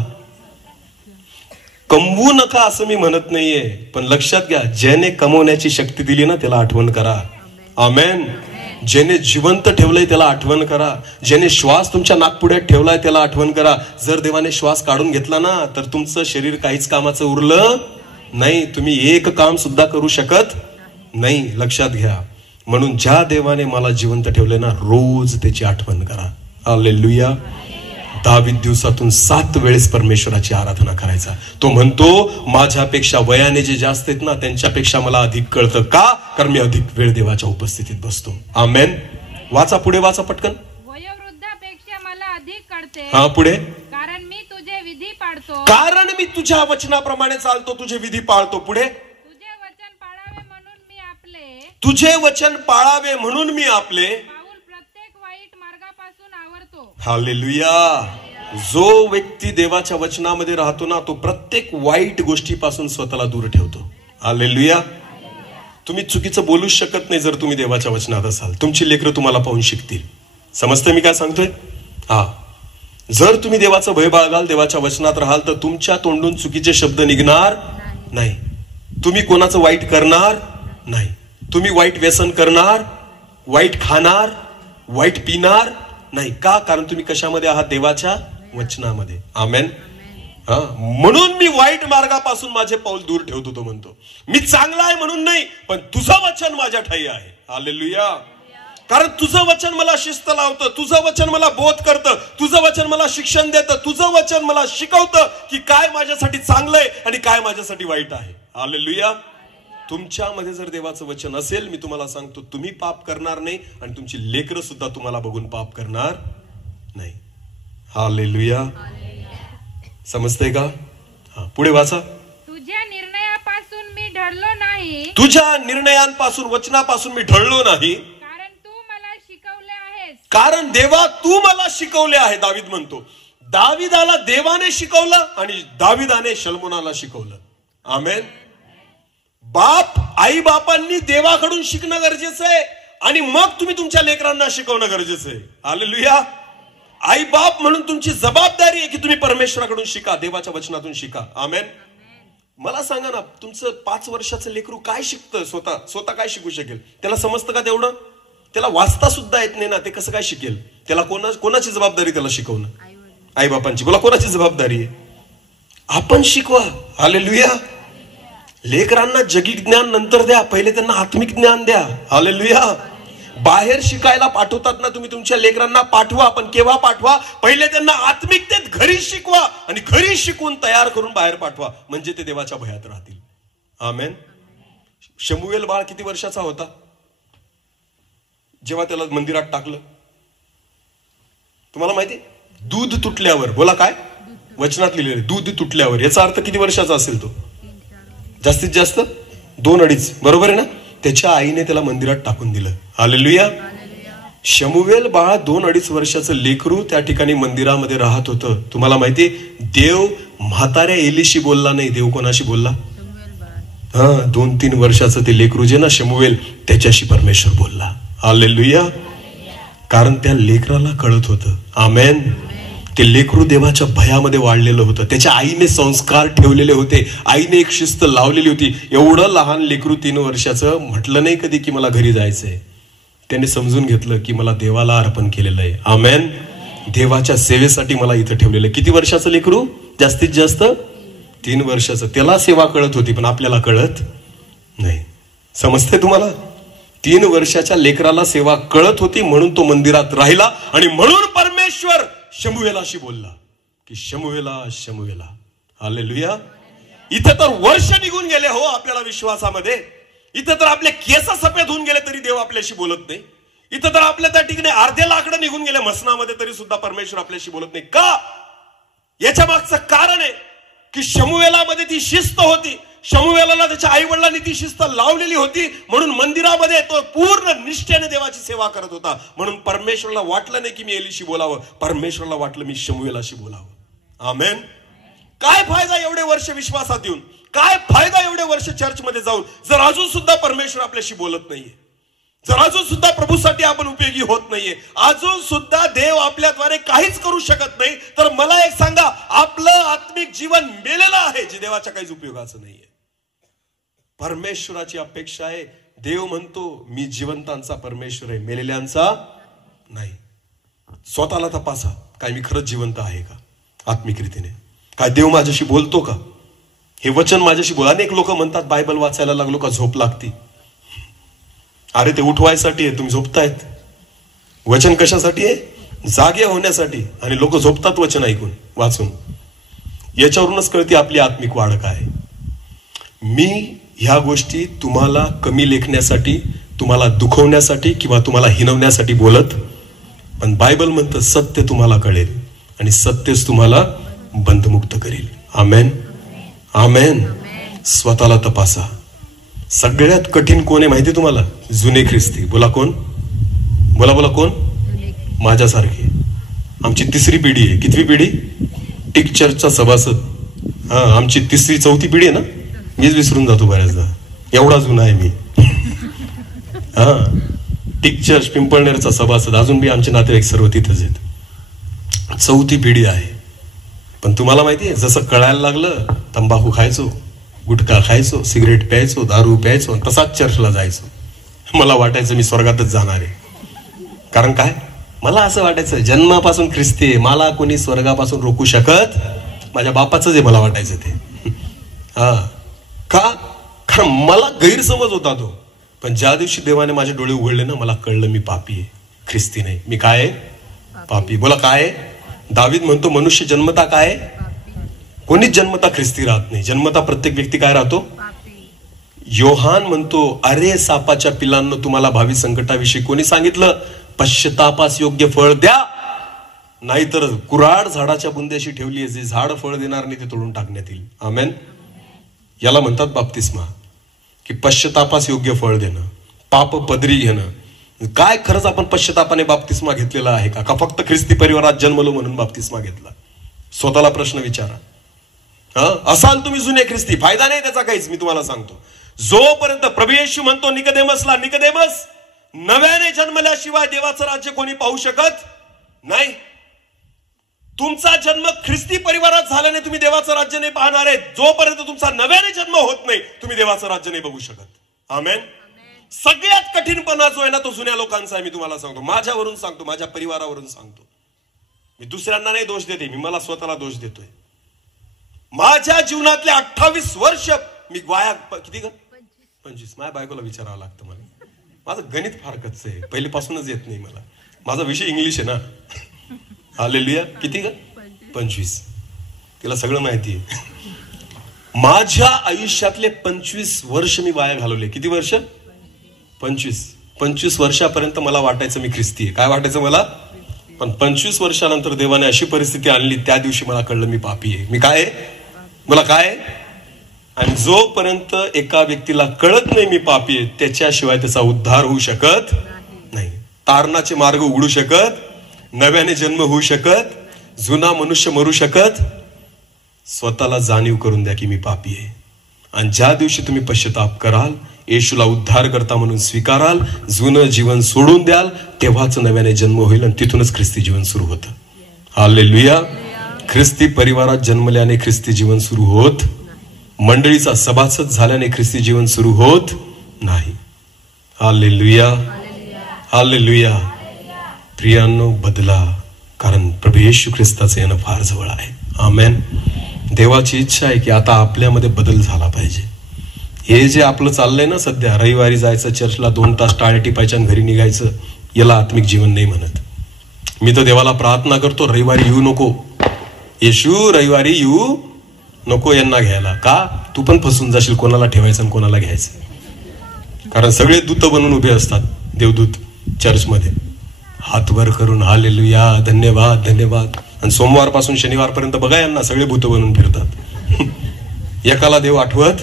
कमवू नका असं मी म्हणत नाहीये, पण लक्षात घ्या, ज्याने कमवण्याची शक्ती दिली ना त्याला आठवण करा. आमेन. ज्याने जिवंत ठेवलंय त्याला आठवण करा. ज्याने श्वास तुमच्या नाकपुड्यात ठेवलाय त्याला आठवण करा. जर देवाने श्वास काढून घेतला ना तर तुमचं शरीर काहीच कामाचं उरलं नाही, तुम्ही एक काम सुद्धा करू शकत नाही. लक्षात घ्या. म्हणून ज्या देवाने मला जिवंत ठेवलंय ना रोज त्याची आठवण करा. हालेलुया. दावीद दिवसातून 7 वेळेस परमेश्वराची आराधना करायचा. तो म्हणतो माझ्यापेक्षा वयाने जे जास्त आहेत ना त्यांच्यापेक्षा मला अधिक कळतं. का? कारण मी अधिक वेळ देवाच्या उपस्थितीत बसतो. आमेन. वाचा, पुढे वाचा पटकन. वयोवृद्धापेक्षा मला अधिक कळते. हा, पुढे. कारण मी तुझे विधी पाळतो. कारण मी तुझ्या वचनाप्रमाणे चालतो, तुझे विधी पाळतो. पुढे. तुझे वचन पाळावे म्हणून मी आपले. तुझे वचन पाळावे म्हणून मी आपले पाऊल प्रत्येक वाईट मार्गापासून आवरतो. हालेलुया. जो व्यक्ती देवाच्या वचनामध्ये राहतो ना तो प्रत्येक वाईट गोष्टीपासून स्वतःला दूर ठेवतो. हालेलुया. तुम्ही चुकीचं बोलूच शकत नाही जर तुम्ही देवाच्या वचनात असाल. तुमची लेकरं तुम्हाला पाहून शिकतील. समजतं मी काय सांगतोय? हा, जर तुम्ही देवाचं भय बाळगाल, देवाच्या वचनात राहाल तर तुमच्या तोंडून चुकीचे शब्द निघणार नाही. तुम्ही कोणाचं वाईट करणार नाही. तुम्ही वाईट व्यसन करणार, वाईट खाणार, वाईट पिणार नाही. का? कारण तुम्ही कशामध्ये आहात? देवाच्या वचनामध्ये. आमेन. हा, म्हणून मी वाईट मार्गापासून माझे पाऊल दूर ठेवतो. तो म्हणतो मी चांगला आहे म्हणून नाही, पण तुझं वचन माझ्या ठाई आहे. हालेलुया. कारण तुझं वचन मला शिस्त लावतं, तुझं वचन मला बोध करतं, तुझं वचन मला शिक्षण देतं, तुझं वचन मला शिकवतं की काय माझ्यासाठी चांगलं आहे आणि काय माझ्यासाठी वाईट आहे. हालेलुया. तुमच्यामध्ये जर देवाचं वचन असेल, मी तुम्हाला सांगतो तुम्ही पाप करणार नाही आणि तुमची लेकरं सुद्धा तुम्हाला बघून पाप करणार नाही. हालेलुया. समजतंय का? हा, पुढे वाचा. तुझ्या निर्णयापासून मी ढळलो नाही. तुझ्या निर्णयांपासून, वचनापासून मी ढळलो नाही. कारण तू मला शिकवले आहेस. कारण देवा तू मला शिकवले आहे. दावीद म्हणतो दावीदाला देवाने शिकवलं आणि दावीदाने शल्मोनाला शिकवलं. आमेन. बाप, आई बापांनी देवाकडून शिकणं गरजेचं आहे आणि मग तुम्ही तुमच्या लेकरांना शिकवणं गरजेचं आहे. हालेलुया. आई बाप म्हणून तुमची जबाबदारी आहे की तुम्ही परमेश्वराकडून शिका, देवाच्या वचनातून शिका. आमेन. मला सांगा ना, तुमचं 5 वर्षाचं लेकरू काय शिकतं? स्वतः काय शिकू शकेल? त्याला समजतं का तेवढं? त्याला वाचता सुद्धा येत नाही ना, ते कसं काय शिकेल? त्याला कोणाची जबाबदारी त्याला शिकवणं? आई बापांची. बोला, कोणाची जबाबदारी आहे? आपण शिकवा. हालेलुया. लेकरांना जगी ज्ञान नंतर द्या, पहिले त्यांना आत्मिक ज्ञान द्या. हालेलुया. बाहेर शिकायला पाठवतात ना तुम्ही तुमच्या लेकरांना, पाठवा, पण केव्हा पाठवा? पहिले त्यांना आत्मिकतेत घरी शिकवा आणि घरी शिकून तयार करून बाहेर पाठवा, म्हणजे ते देवाच्या भयात राहतील. आमेन. शमूएल बाळ किती वर्षाचा होता जेव्हा त्याला मंदिरात टाकलं? तुम्हाला माहिती? दूध तुटल्यावर. बोला, काय वचनात लिहिलेलं? दूध तुटल्यावर. याचा अर्थ किती वर्षाचा असेल तो? जास्तीत जास्त 2-2.5. बरोबर आहे ना? त्याच्या आईने त्याला मंदिरात टाकून दिलं. हालेलुया. शमूएल बाळ 2-2.5 वर्षाचं लेकरू त्या ठिकाणी मंदिरामध्ये राहत होतं. तुम्हाला माहिती, देव म्हाताऱ्या एलीशी बोलला नाही. देव कोणाशी बोलला? 2-3 वर्षाचं ते लेकरू जे ना शमूएल, त्याच्याशी परमेश्वर बोलला. हालेलुया. कारण त्या लेकराला कळत होतं. आमेन. ते लेकरू देवाच्या भयामध्ये वाढलेलं होतं. त्याच्या आईने संस्कार ठेवलेले होते, आईने एक शिस्त लावलेली होती. एवढं लहान लेकरू 3 वर्षाचं म्हटलं नाही कधी की मला घरी जायचंय. त्याने समजून घेतलं की मला देवाला अर्पण केलेलं आहे. आमेन. देवाच्या सेवेसाठी मला इथं ठेवलेलं आहे. किती वर्षाचं लेकरू? जास्तीत जास्त 3 वर्षाचं. त्याला सेवा कळत होती, पण आपल्याला कळत नाही. समजते तुम्हाला? 3 वर्षाच्या लेकराला सेवा कळत होती, म्हणून तो मंदिरात राहिला. आणि म्हणून परमेश्वर शमूएलाशी बोलला की शमूएला, शमूएला. हालेलुया. इथं तर वर्ष निघून गेले हो आपल्याला विश्वासामध्ये. इथं तर आपले केस सफेद होऊन गेले तरी देव आपल्याशी बोलत नाही. इथं तर आपल्या त्या ठिकाणी अर्धे लाकडं निघून गेले मसनामध्ये तरी सुद्धा परमेश्वर आपल्याशी बोलत नाही. का? याच्या मागचं कारण आहे की शमूएलामध्ये ती शिस्त होती. शमूएलाला त्याच्या आई वडिलांनी ती शिस्त लावलेली होती, म्हणून मंदिरामध्ये तो पूर्ण निष्ठेने देवाची सेवा करत होता. म्हणून परमेश्वराला वाटलं नाही की मी एलीशी बोलावं, परमेश्वराला वाटलं मी शमूएलाशी बोलावं. आमेन. काय फायदा एवढे वर्ष विश्वासात येऊन? काय फायदा एवढे वर्ष चर्चमध्ये जाऊन जर अजून सुद्धा परमेश्वर आपल्याशी बोलत नाहीये, जर अजून सुद्धा प्रभूसाठी आपण उपयोगी होत नाहीये, अजून सुद्धा देव आपल्याद्वारे काहीच करू शकत नाही, तर मला एक सांगा, आपलं आत्मिक जीवन मेलेलं आहे जे देवाच्या काहीच उपयोगाचं नाहीये. परमेश्वराची अपेक्षा आहे. देव म्हणतो मी जिवंतांचा परमेश्वर आहे, मेलेल्यांचा नाही. स्वतःला तपासा, काय मी खरंच जिवंत आहे का आत्मिक रीतीने? काय देव माझ्याशी बोलतो का? हे वचन माझ्याशी बोल. अनेक लोक म्हणतात बायबल वाचायला लागलो का झोप लागती. अरे ते उठवायसाठी आहे, तुम्ही झोपतायत. वचन कशासाठी आहे? जागे होण्यासाठी. आणि लोक झोपतात वचन ऐकून वाचून. याच्यावरूनच कळते आपली आत्मिक वाढ काय. मी ह्या गोष्टी तुम्हाला कमी लेखण्यासाठी, तुम्हाला दुखवण्यासाठी किंवा तुम्हाला हिनवण्यासाठी बोलत, पण बायबल म्हणतं सत्य तुम्हाला कळेल आणि सत्यच तुम्हाला बंधमुक्त करेल. आमेन. आमेन. स्वतःला तपासा. सगळ्यात कठीण कोण आहे माहिती तुम्हाला? जुने ख्रिस्ती. बोला कोण? बोला बोला कोण? माझ्यासारखे. आमची 3री पिढी आहे. कितवी पिढी? टिक चर्चचा सभासद. आमची 3री 4थी पिढी आहे ना. मीच विसरून जातो बऱ्याचदा, एवढा जुना आहे मी. टिक चर्च पिंपळनेरचा सभासद. अजून बी आमचे नातेवाईक सर्व तिथेच आहेत. 4थी पिढी आहे. पण तुम्हाला माहिती आहे, जसं कळायला लागलं तंबाखू खायचो, गुटखा खायचो, सिगरेट प्यायचो, दारू प्यायचो, तसाच चर्चला जायचो. मला वाटायचं मी स्वर्गातच जाणार आहे. कारण काय? मला असं वाटायचं जन्मापासून ख्रिस्ती आहे, मला कोणी स्वर्गापासून रोखू शकत. माझ्या बापाचंच आहे मला वाटायचं ते. का? कारण मला गैरसमज होता तो. पण ज्या दिवशी देवाने माझे डोळे उघडले ना, मला कळलं मी पापी आहे, ख्रिस्ती नाही. मी काय आहे? पापी. बोला काय आहे? दावीद म्हणतो मनुष्य जन्मता काय आहे? कोणीच जन्मता ख्रिस्ती राहत नाही. जन्मता प्रत्येक व्यक्ती काय राहतो? योहान म्हणतो अरे सापाच्या पिलांना तुम्हाला भावी संकटाविषयी कोणी सांगितलं? पश्चातापास योग्य फळ द्या, नाहीतर कुऱ्हाड झाडाच्या बुंद्याशी ठेवली आहे, जे झाड फळ देणार नाही ते तोडून टाकण्यात येईल. आमेन. याला म्हणतात बाप्तिस्मा, की पश्चातापास योग्य फळ देणं, पाप पदरी घेणं. काय खरंच आपण पश्चातापाने बाप्तिस्मा घेतलेला आहे का? का फक्त ख्रिस्ती परिवारात जन्मलो म्हणून बाप्तिस्मा घेतला? स्वतःला प्रश्न विचारा. असाल तुम्ही जुने ख्रिस्ती, फायदा नाही त्याचा काहीच. मी तुम्हाला सांगतो, जोपर्यंत प्रभू येशू म्हणतो निकोदेमसला, निकोदेमस नव्याने जन्मल्याशिवाय देवाचं राज्य कोणी पाहू शकत नाही. तुमचा जन्म ख्रिस्ती परिवारात झाल्याने तुम्ही देवाचं राज्य नाही पाहणार आहे. जोपर्यंत तुमचा नव्याने जन्म होत नाही, तुम्ही देवाचं राज्य नाही बघू शकत. आमेन. सगळ्यात कठीणपणा जो आहे ना, तो जुन्या लोकांचा आहे. मी तुम्हाला सांगतो, माझ्यावरून सांगतो, माझ्या परिवारावरून सांगतो. मी दुसऱ्यांना नाही दोष देते, मी मला स्वतःला दोष देतोय. माझ्या जीवनातले 28 वर्ष मी वाया, किती ग? 25. माझ्या बायकोला विचारावं लागतं मला. माझं गणित फार कच्चं आहे, पहिलेपासूनच येत नाही मला. माझा विषय इंग्लिश आहे ना. हालेलुया. किती ग? 25. तिला सगळं माहिती आहे. माझ्या आयुष्यातले 25 वर्ष मी वाया घालवले. किती वर्ष? 25 वर्षापर्यंत मला वाटायचं मी ख्रिस्ती आहे. काय वाटायचं मला? पण 25 वर्षानंतर देवाने अशी परिस्थिती आणली, त्या दिवशी मला कळलं मी पापी आहे. मी काय आहे? मला काय आहे? आणि जोपर्यंत एका व्यक्तीला कळत नाही मी पापी आहे, त्याच्याशिवाय त्याचा उद्धार होऊ शकत नाही. तारणाचे मार्ग उघडू शकत, नव्याने जन्म होऊ शकत, जुना मनुष्य मरू शकत. स्वतःला जाणीव करून द्या की मी पापी आहे. आणि ज्या दिवशी तुम्ही पश्चाताप कराल, येशूला उद्धार करता म्हणून स्वीकाराल, जुनं जीवन सोडून द्याल, तेव्हाच नव्याने जन्म होईल आणि तिथूनच ख्रिस्ती जीवन सुरू होतं. हालेलुया. ख्रिस्ती परिवारात जन्मल्याने ख्रिस्ती जीवन सुरू होत, मंडळीचा सभासद झाल्याने ख्रिस्ती जीवन सुरू होत नाही. Hallelujah, hallelujah. प्रियांनो, बदला, कारण प्रभू येशू ख्रिस्ताचे येणं फार जवळ आहे. आमेन. देवाची इच्छा आहे की आता आपल्यामध्ये बदल झाला पाहिजे. हे जे आपलं चाललंय ना सध्या, रविवारी जायचं चर्चला, 2 तास टाळ्या टिपायच्या आणि घरी निघायचं, याला आत्मिक जीवन नाही म्हणत. मी तर देवाला प्रार्थना करतो, रविवारी येऊ नको येशू, रविवारी येऊ नको यांना घ्यायला. का? तू पण फसून जाशील, कोणाला ठेवायचं आणि कोणाला घ्यायचं. कारण सगळे दूत बनून उभे असतात, देवदूत चर्चमध्ये हात वर करून हालेलुया, धन्यवाद धन्यवाद. आणि सोमवारपासून शनिवारपर्यंत बघा यांना, सगळे भूत बनून फिरतात. एकाला देव आठवत,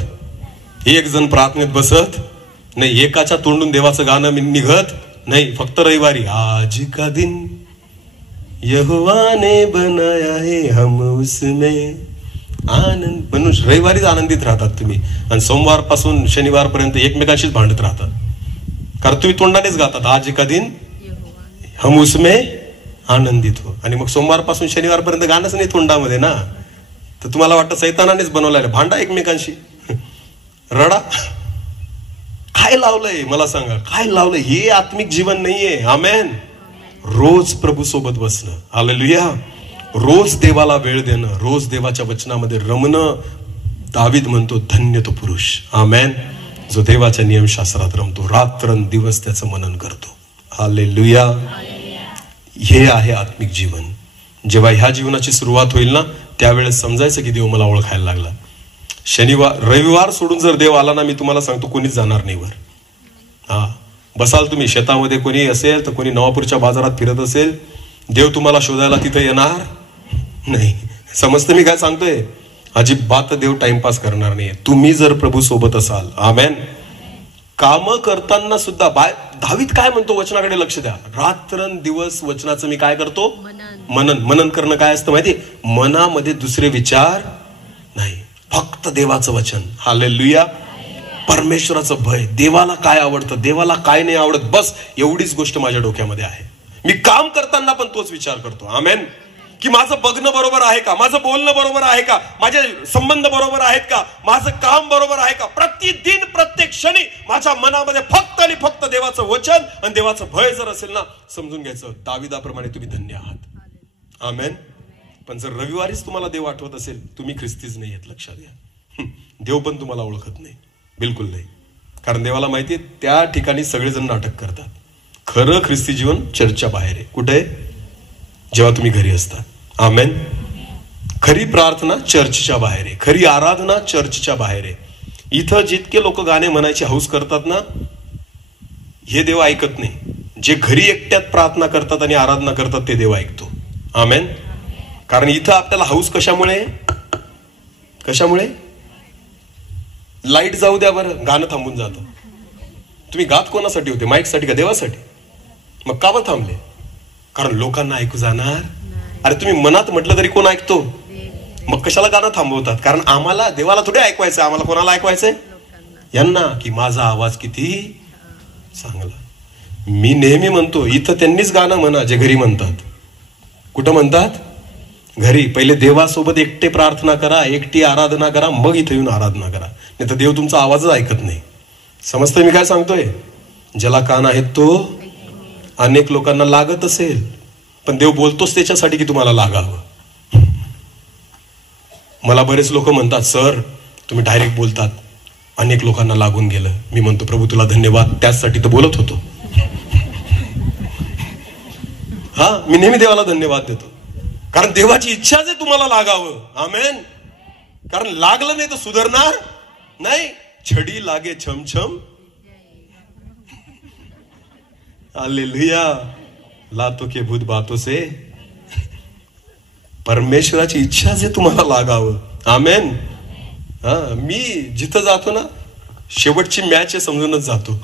एक जण प्रार्थनेत बसत नाही, एकाच्या तोंडून देवाचं गाणं निघत नाही. फक्त रविवारी आज का दिन यहोवा ने बनाया है हम उसमें आनंद, म्हणून रविवारीच आनंदित राहतात तुम्ही. आणि सोमवारपासून शनिवारपर्यंत एकमेकांशीच भांडत राहतात, कारण तुम्ही तोंडानेच गातात आज का दिन हम उसमें आनंदित हो. आणि मग सोमवारपासून शनिवारपर्यंत गाणंच नाही तोंडामध्ये ना, तर तुम्हाला वाटतं सैतानानेच बनवलंय. भांडा एकमेकांशी, रडा. काय लावलंय मला सांगा, काय लावलंय? हे आत्मिक जीवन नाहीये. आमेन. रोज प्रभू सोबत बसणं, हालेलुया. रोज देवाला वेळ देणं, रोज देवाच्या वचनामध्ये रमणं. दावीद म्हणतो, धन्य तो पुरुष, आमेन, जो देवाच्या नियमशास्त्रात रमतो, रात्रंदिवस त्याचं मनन करतो. हालेलुया. हे आहे आत्मिक जीवन. जेव्हा ह्या जीवनाची सुरुवात होईल ना, त्यावेळेस समजायचं की देव मला ओळखायला लागला. रविवार सोडून जर देव आला ना, मी तुम्हाला सांगतो कोणीच जाणार नाही वर. हा, बसाल तुम्ही शेतामध्ये, कोणी असेल तर कोणी नवापूरच्या बाजारात फिरत असेल, देव तुम्हाला शोधायला तिथे येणार नाही. समजतं मी काय सांगतोय? अजिबात देव टाइमपास करणार नाही. तुम्ही जर प्रभू सोबत असाल, आमेन. काम करताना सुद्धा दावीद काय म्हणतो, वचनाकडे लक्ष द्या. रात्रंदिवस वचनाचं मी काय करतो? मनन करणं काय असतं माहिती? मनामध्ये दुसरे विचार नाही, फक्त देवाचं वचन. हालेलुया. परमेश्वराचं भय, देवाला काय आवडतं, देवाला काय नाही आवडत, बस एवढीच गोष्ट माझ्या डोक्यामध्ये आहे. मी काम करताना पण तोच विचार करतो, आमेन, की माझं बघणं बरोबर आहे का, माझं बोलणं बरोबर आहे का, माझे संबंध बरोबर आहेत का, माझं काम बरोबर आहे का. प्रतिदिन प्रत्येक क्षणी माझ्या मनामध्ये फक्त आणि फक्त देवाचं वचन आणि देवाचं भय जर असेल ना, समजून घ्यायचं दाविदाप्रमाणे तुम्ही धन्य आहात. आमेन. पण जर रविवारीच तुम्हाला देव आठवत असेल, तुम्ही ख्रिस्तीच नाही आहेत, लक्षात घ्या. देव पण तुम्हाला ओळखत नाही, बिलकुल नाही. कारण देवाला माहिती आहे त्या ठिकाणी सगळेजण नाटक करतात. खरं ख्रिस्ती जीवन चर्चच्या बाहेर आहे. कुठे? जेव्हा तुम्ही घरी असता. आमेन. खरी प्रार्थना चर्चच्या बाहेर आहे, खरी आराधना चर्चच्या बाहेर आहे. इथं जितके लोक गाणे म्हणायची हौस करतात ना, हे देव ऐकत नाही. जे घरी एकट्यात प्रार्थना करतात आणि आराधना करतात ते देव ऐकतो. आमेन. कारण इथं आपल्याला हौस कशामुळे? कशामुळे? लाईट जाऊ द्या बरं, गाणं थांबून जातं. तुम्ही गात कोणासाठी होते? माईकसाठी का देवासाठी? मग का बरं थांबले? कारण लोकांना ऐकू जाणार. अरे तुम्ही मनात म्हटलं तरी कोण ऐकतो? मग कशाला गाणं थांबवतात? कारण आम्हाला देवाला थोडे ऐकवायचं, आम्हाला कोणाला ऐकवायचंय? यांना, की माझा आवाज किती चांगला. मी नेहमी म्हणतो, इथं त्यांनीच गाणं म्हणा जे घरी म्हणतात. कुठं म्हणतात? घरी. पहिले देवासोबत एकटे प्रार्थना करा, एकटी आराधना करा, मग इथे येऊन आराधना करा. नाही तर देव तुमचा आवाजच ऐकत नाही. समजतंय मी काय सांगतोय? ज्याला कान आहेत तो. अनेक लोकांना लागत असेल, पण देव बोलतोच त्याच्यासाठी की तुम्हाला लागावं. मला बरेच लोक म्हणतात, सर तुम्ही डायरेक्ट बोलतात, अनेक लोकांना लागून गेलं. मी म्हणतो, प्रभू तुला धन्यवाद, त्याचसाठी तर बोलत होतो. हा, मी नेहमी देवाला धन्यवाद देतो, कारण देवाची इच्छाच आहे तुम्हाला लागावं. आमेन. कारण लागलं नाही तर सुधारणार नाही. छडी लागे छमछम, हालेलुया. लातो के भूत बातों से. परमेश्वराची इच्छाच आहे तुम्हाला लागावं. आमेन. हा, मी जिथं जातो ना, शेवटची मॅच आहे समजूनच जातो.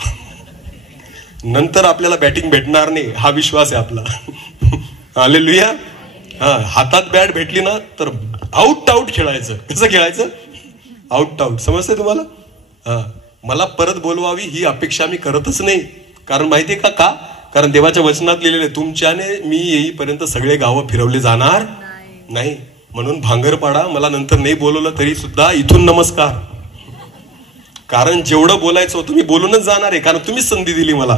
नंतर आपल्याला बॅटिंग भेटणार नाही हा विश्वास आहे आपला. हालेलुया. हा, हातात बॅट भेटली ना तर आउट खेळायचं. कसं खेळायचं? आउट. समजतंय तुम्हाला? हा, मला परत बोलवावी ही अपेक्षा मी करतच नाही. कारण माहितीये का? कारण देवाच्या वचनात लिहिलेले तुमच्याने मी येईपर्यंत सगळे गावं फिरवले जाणार नाही. म्हणून भांगर पाडा, मला नंतर नाही बोलवलं तरी सुद्धा इथून नमस्कार. कारण जेवढं बोलायचं होतं मी बोलूनच जाणार आहे, कारण तुम्हीच संधी दिली मला.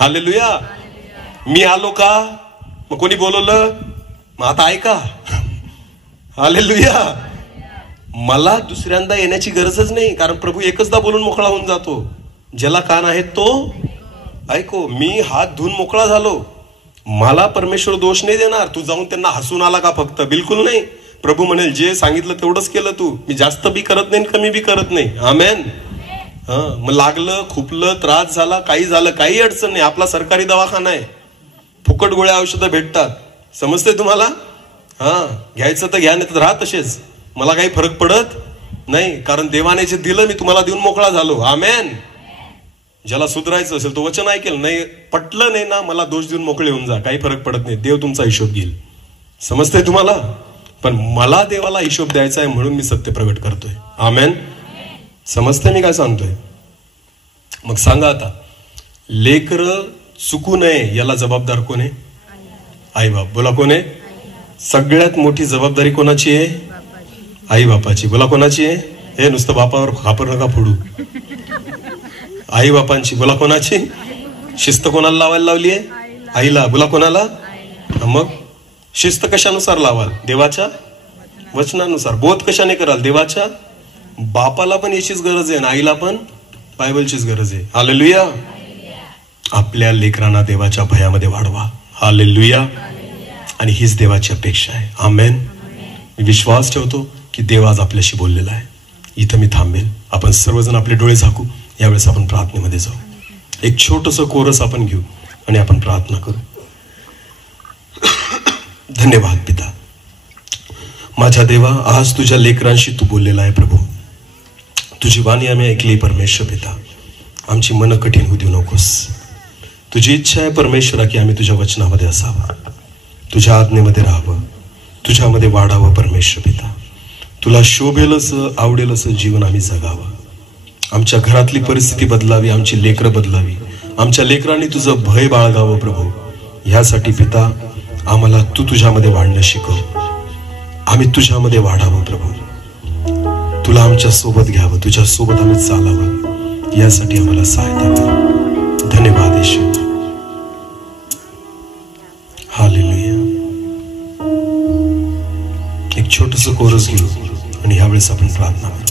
हालेलुया. मी आलो का, मग कोणी बोलवलं, मग आता ऐका. हालेलुया. मला दुसऱ्यांदा येण्याची गरजच नाही, कारण प्रभू एकचदा बोलून मोकळा होऊन जातो. ज्याला कान आहेत तो ऐको. मी हात धुवून मोकळा झालो. मला परमेश्वर दोष नाही देणार. तू जाऊन त्यांना हसून आला का फक्त, बिलकुल नाही. प्रभू म्हणेल जे सांगितलं तेवढंच केलं तू, मी जास्त बी करत नाही कमी बी करत नाही. आमेन. मग लागलं, खुपलं, त्रास झाला, काही झालं, काही अडचण नाही. आपला सरकारी दवाखाना आहे, फुकट गोळ्या औषधं भेटतात. समजते तुम्हाला? घ्यायचं तर घ्या, नाही तर राहा तसेच. मला काही फरक पडत नाही, कारण देवाने जे दिलं मी तुम्हाला देऊन मोकळा झालो. आमेन. ज्याला सुधारायचं असेल तो वचन ऐकेल. नाही पटलं नाही ना, मला दोष देऊन मोकळे होऊन जा, काही फरक पडत नाही. देव तुमचा हिशोब घेईल. समजतंय तुम्हाला? पण मला देवाला हिशोब द्यायचा आहे म्हणून मी सत्य प्रगट करतोय. आमेन. समजतंय मी काय सांगतोय? मग सांगा आता, लेकर चुकू नये याला जबाबदार कोण आहे? आई बाप. बोला कोण आहे? सगळ्यात मोठी जबाबदारी कोणाची आहे? आई बापाची. बोला कोणाची आहे? हे नुसतं बापावर खापर नका फोडू. आई बापांची. बोला कोणाची? शिस्त कोणाला लावायला लावली आहे? आईला. बोला कोणाला? मग शिस्त कशानुसार लावाल? देवाच्या वचनानुसार. बोध कशाने कराल? देवाच्या. बापाला पण याचीच गरज आहे, आईला पण बायबलचीच गरज आहे. हालेलुया. आपल्या लेकरांना देवाच्या भयामध्ये वाढवा. हालेलुया. आणि हीच देवाची अपेक्षा आहे. आमेन. मी विश्वास ठेवतो की देव आज आपल्याशी बोललेला आहे. इथं मी थांबेल. आपण सर्वजण आपले डोळे झाकू. यावेळेस आपण प्रार्थनेमध्ये जाऊ. एक छोटंसं कोरस आपण घेऊ आणि आपण प्रार्थना करू. धन्यवाद पिता. माझ्या देवा, आज तुझ्या लेकरांशी तू बोललेला आहे प्रभू. तुझी वाणी आम्ही ऐकली परमेश्वर पिता. आमची मन कठीण होऊ देऊ नकोस. तुझी इच्छा आहे परमेश्वरा की आम्ही तुझ्या वचनामध्ये असावं, तुझ्या आज्ञेमध्ये राहावं, तुझ्यामध्ये वाढावं परमेश्वर पिता. तुला शोभेल असं, आवडेल असं जीवन आम्ही जगावं. आमच्या घरातली परिस्थिती बदलावी, आमची लेकरं बदलावी, आमच्या लेकरांनी तुझं भय बाळगावं प्रभू. ह्यासाठी पिता आम्हाला तू तुझ्यामध्ये वाढणं शिकव. आम्ही तुझ्यामध्ये वाढावं प्रभू. तुला आमच्या सोबत घ्यावं, तुझ्या सोबत आम्ही चालावं, यासाठी आम्हाला सहायता कर. धन्यवाद येशू. हालेलुया. एक छोटंसं कोरस घेऊ आणि ह्यावेळेस आपण प्रार्थना करू.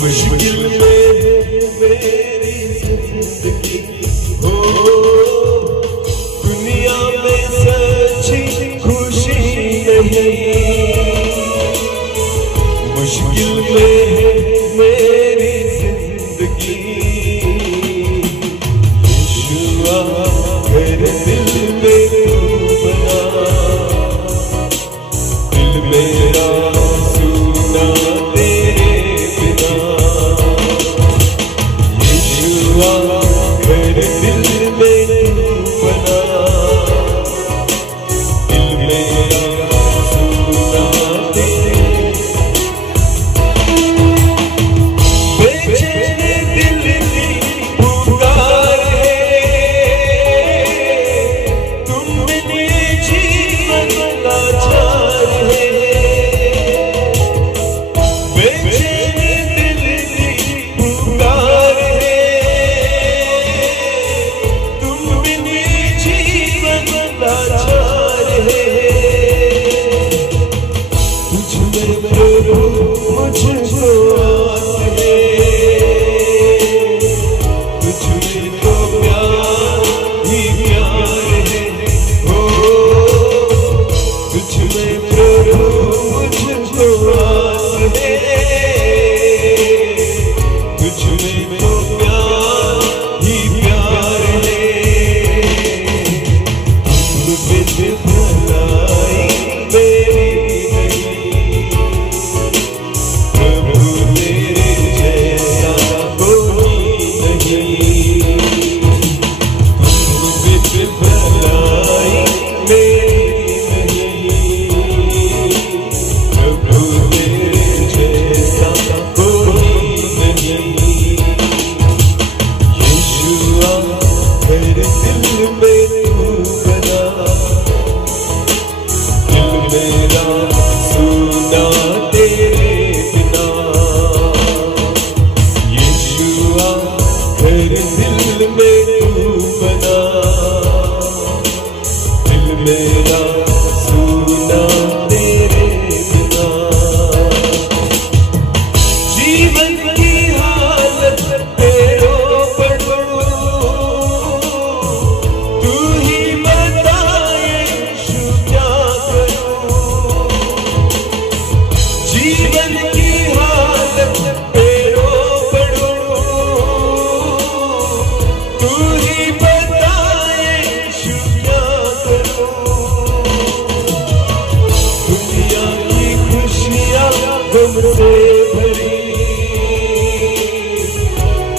मुश्किल में मेरी जिंदगी हो, दुनिया में सच्ची खुशी नहीं. मुश्किल में मेरी जिंदगी, यीशुआ कर दिल में तू बना. दिल मेरा सुना तेरे बिना. यीशुआ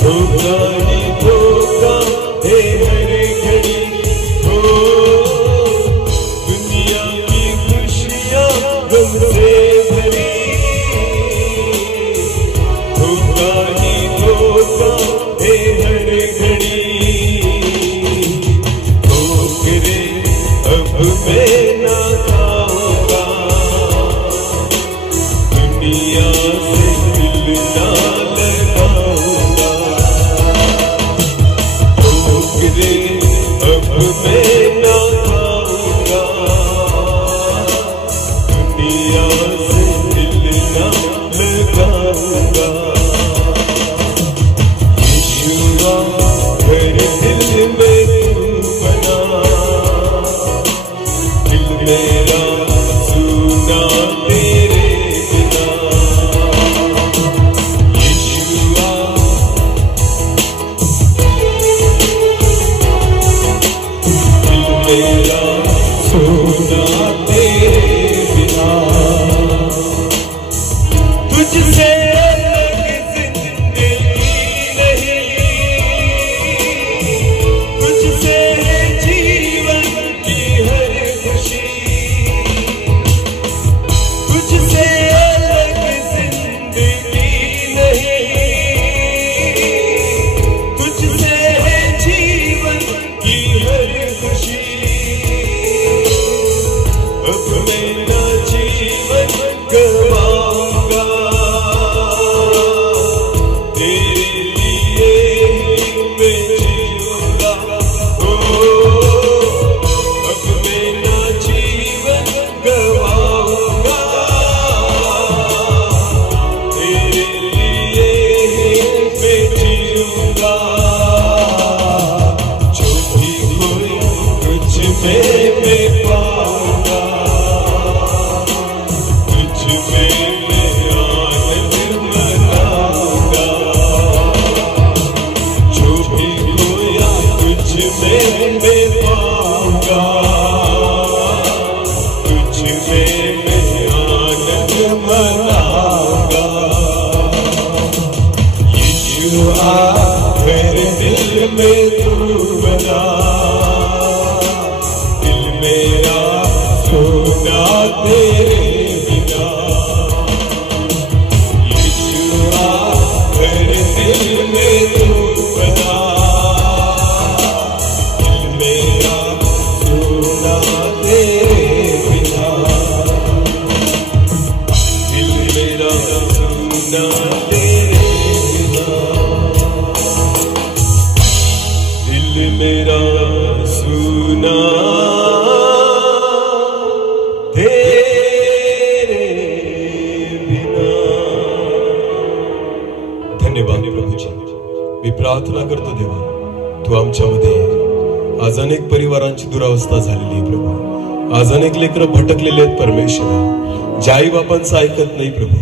धोखा ही धोखा है हर घड़ी हो, दुनिया की खुशियां गम से भरी, धोखा ही धोखा है हर घड़ी, ठोकरे अब मैं ना खाऊंगा, दुनिया से दिल ना लगाऊंगा, ठोकरे अब मैं ना खाऊंगा, दुनिया से दिल ना लगाऊंगा। यीशुआ घर दिल में तू बना, दिल मेरा सुना तेरे बिना, यीशुआ दिल मेरा सुना तेरे बिना, तुझसे अलग जिंदगी नहीं, तुझसे है जीवन की हर खुशी, तुझसे अलग जिंदगी नहीं, तुझसे है जीवन की हर खुशी, अब मैं ना जीवन गवाऊंगा, तेरे लिए मैं जीऊंगा, ओ अब मैं ना जीवन गवाऊंगा, तेरे लिए मैं जीऊंगा, जो भी खोया तुझ में मैं पाऊंगा, तुझ में मैं आनंद मनाऊंगा, जो भी खोया तुझ में मैं पाऊंगा, तुझ में मैं आनंद मनाऊंगा। यीशुआ घर दिल में तू बना, दिल मेरा सोना तेरे बिना, यीशुआ घर दिल में तू बना, दिल मेरा सोना तेरे बिना, दिल मेरा सोना तेरे बिना, दिल मेरा सुना तेरे बिना। धन्यवाद प्रभूजी, मी प्रार्थना करतो देवा, तू आमच्यामध्ये ये. आज अनेक परिवारांची दुरावस्था झालेली आहे प्रभू, आज अनेक लेकरं भटकलेले आहेत परमेश्वरा, ज्या आई बापांचं ऐकत नाही प्रभू,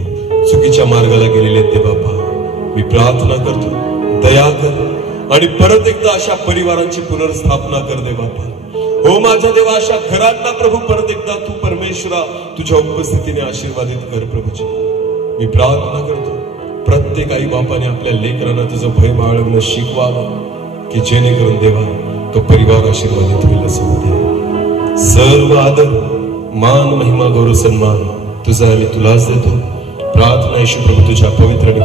चुकीच्या मार्गाला गेलेले आहेत ते बाबा, मी प्रार्थना करतो दया कर आणि परत एकदा अशा परिवारांची पुनर्स्थापना कर दे बाबा. हो माझा देवा, अशा घरांना प्रभू परत एकदा तू परमेश्वरा तुझ्या उपस्थितीने आशीर्वादित कर प्रभूजी. मी प्रार्थना करतो प्रत्येक आई बापाने आपल्या लेकरांना तुझं भय बाळगणं शिकवावं, की जेणेकरून देवा तो परिवार आशीर्वादित होईल असं होते. सर्व आदर मान महिमा गौरव सन्मान तुझा आम्ही तुलाच देतो. प्रार्थना येशू प्रभू तुझ्या पवित्र आणि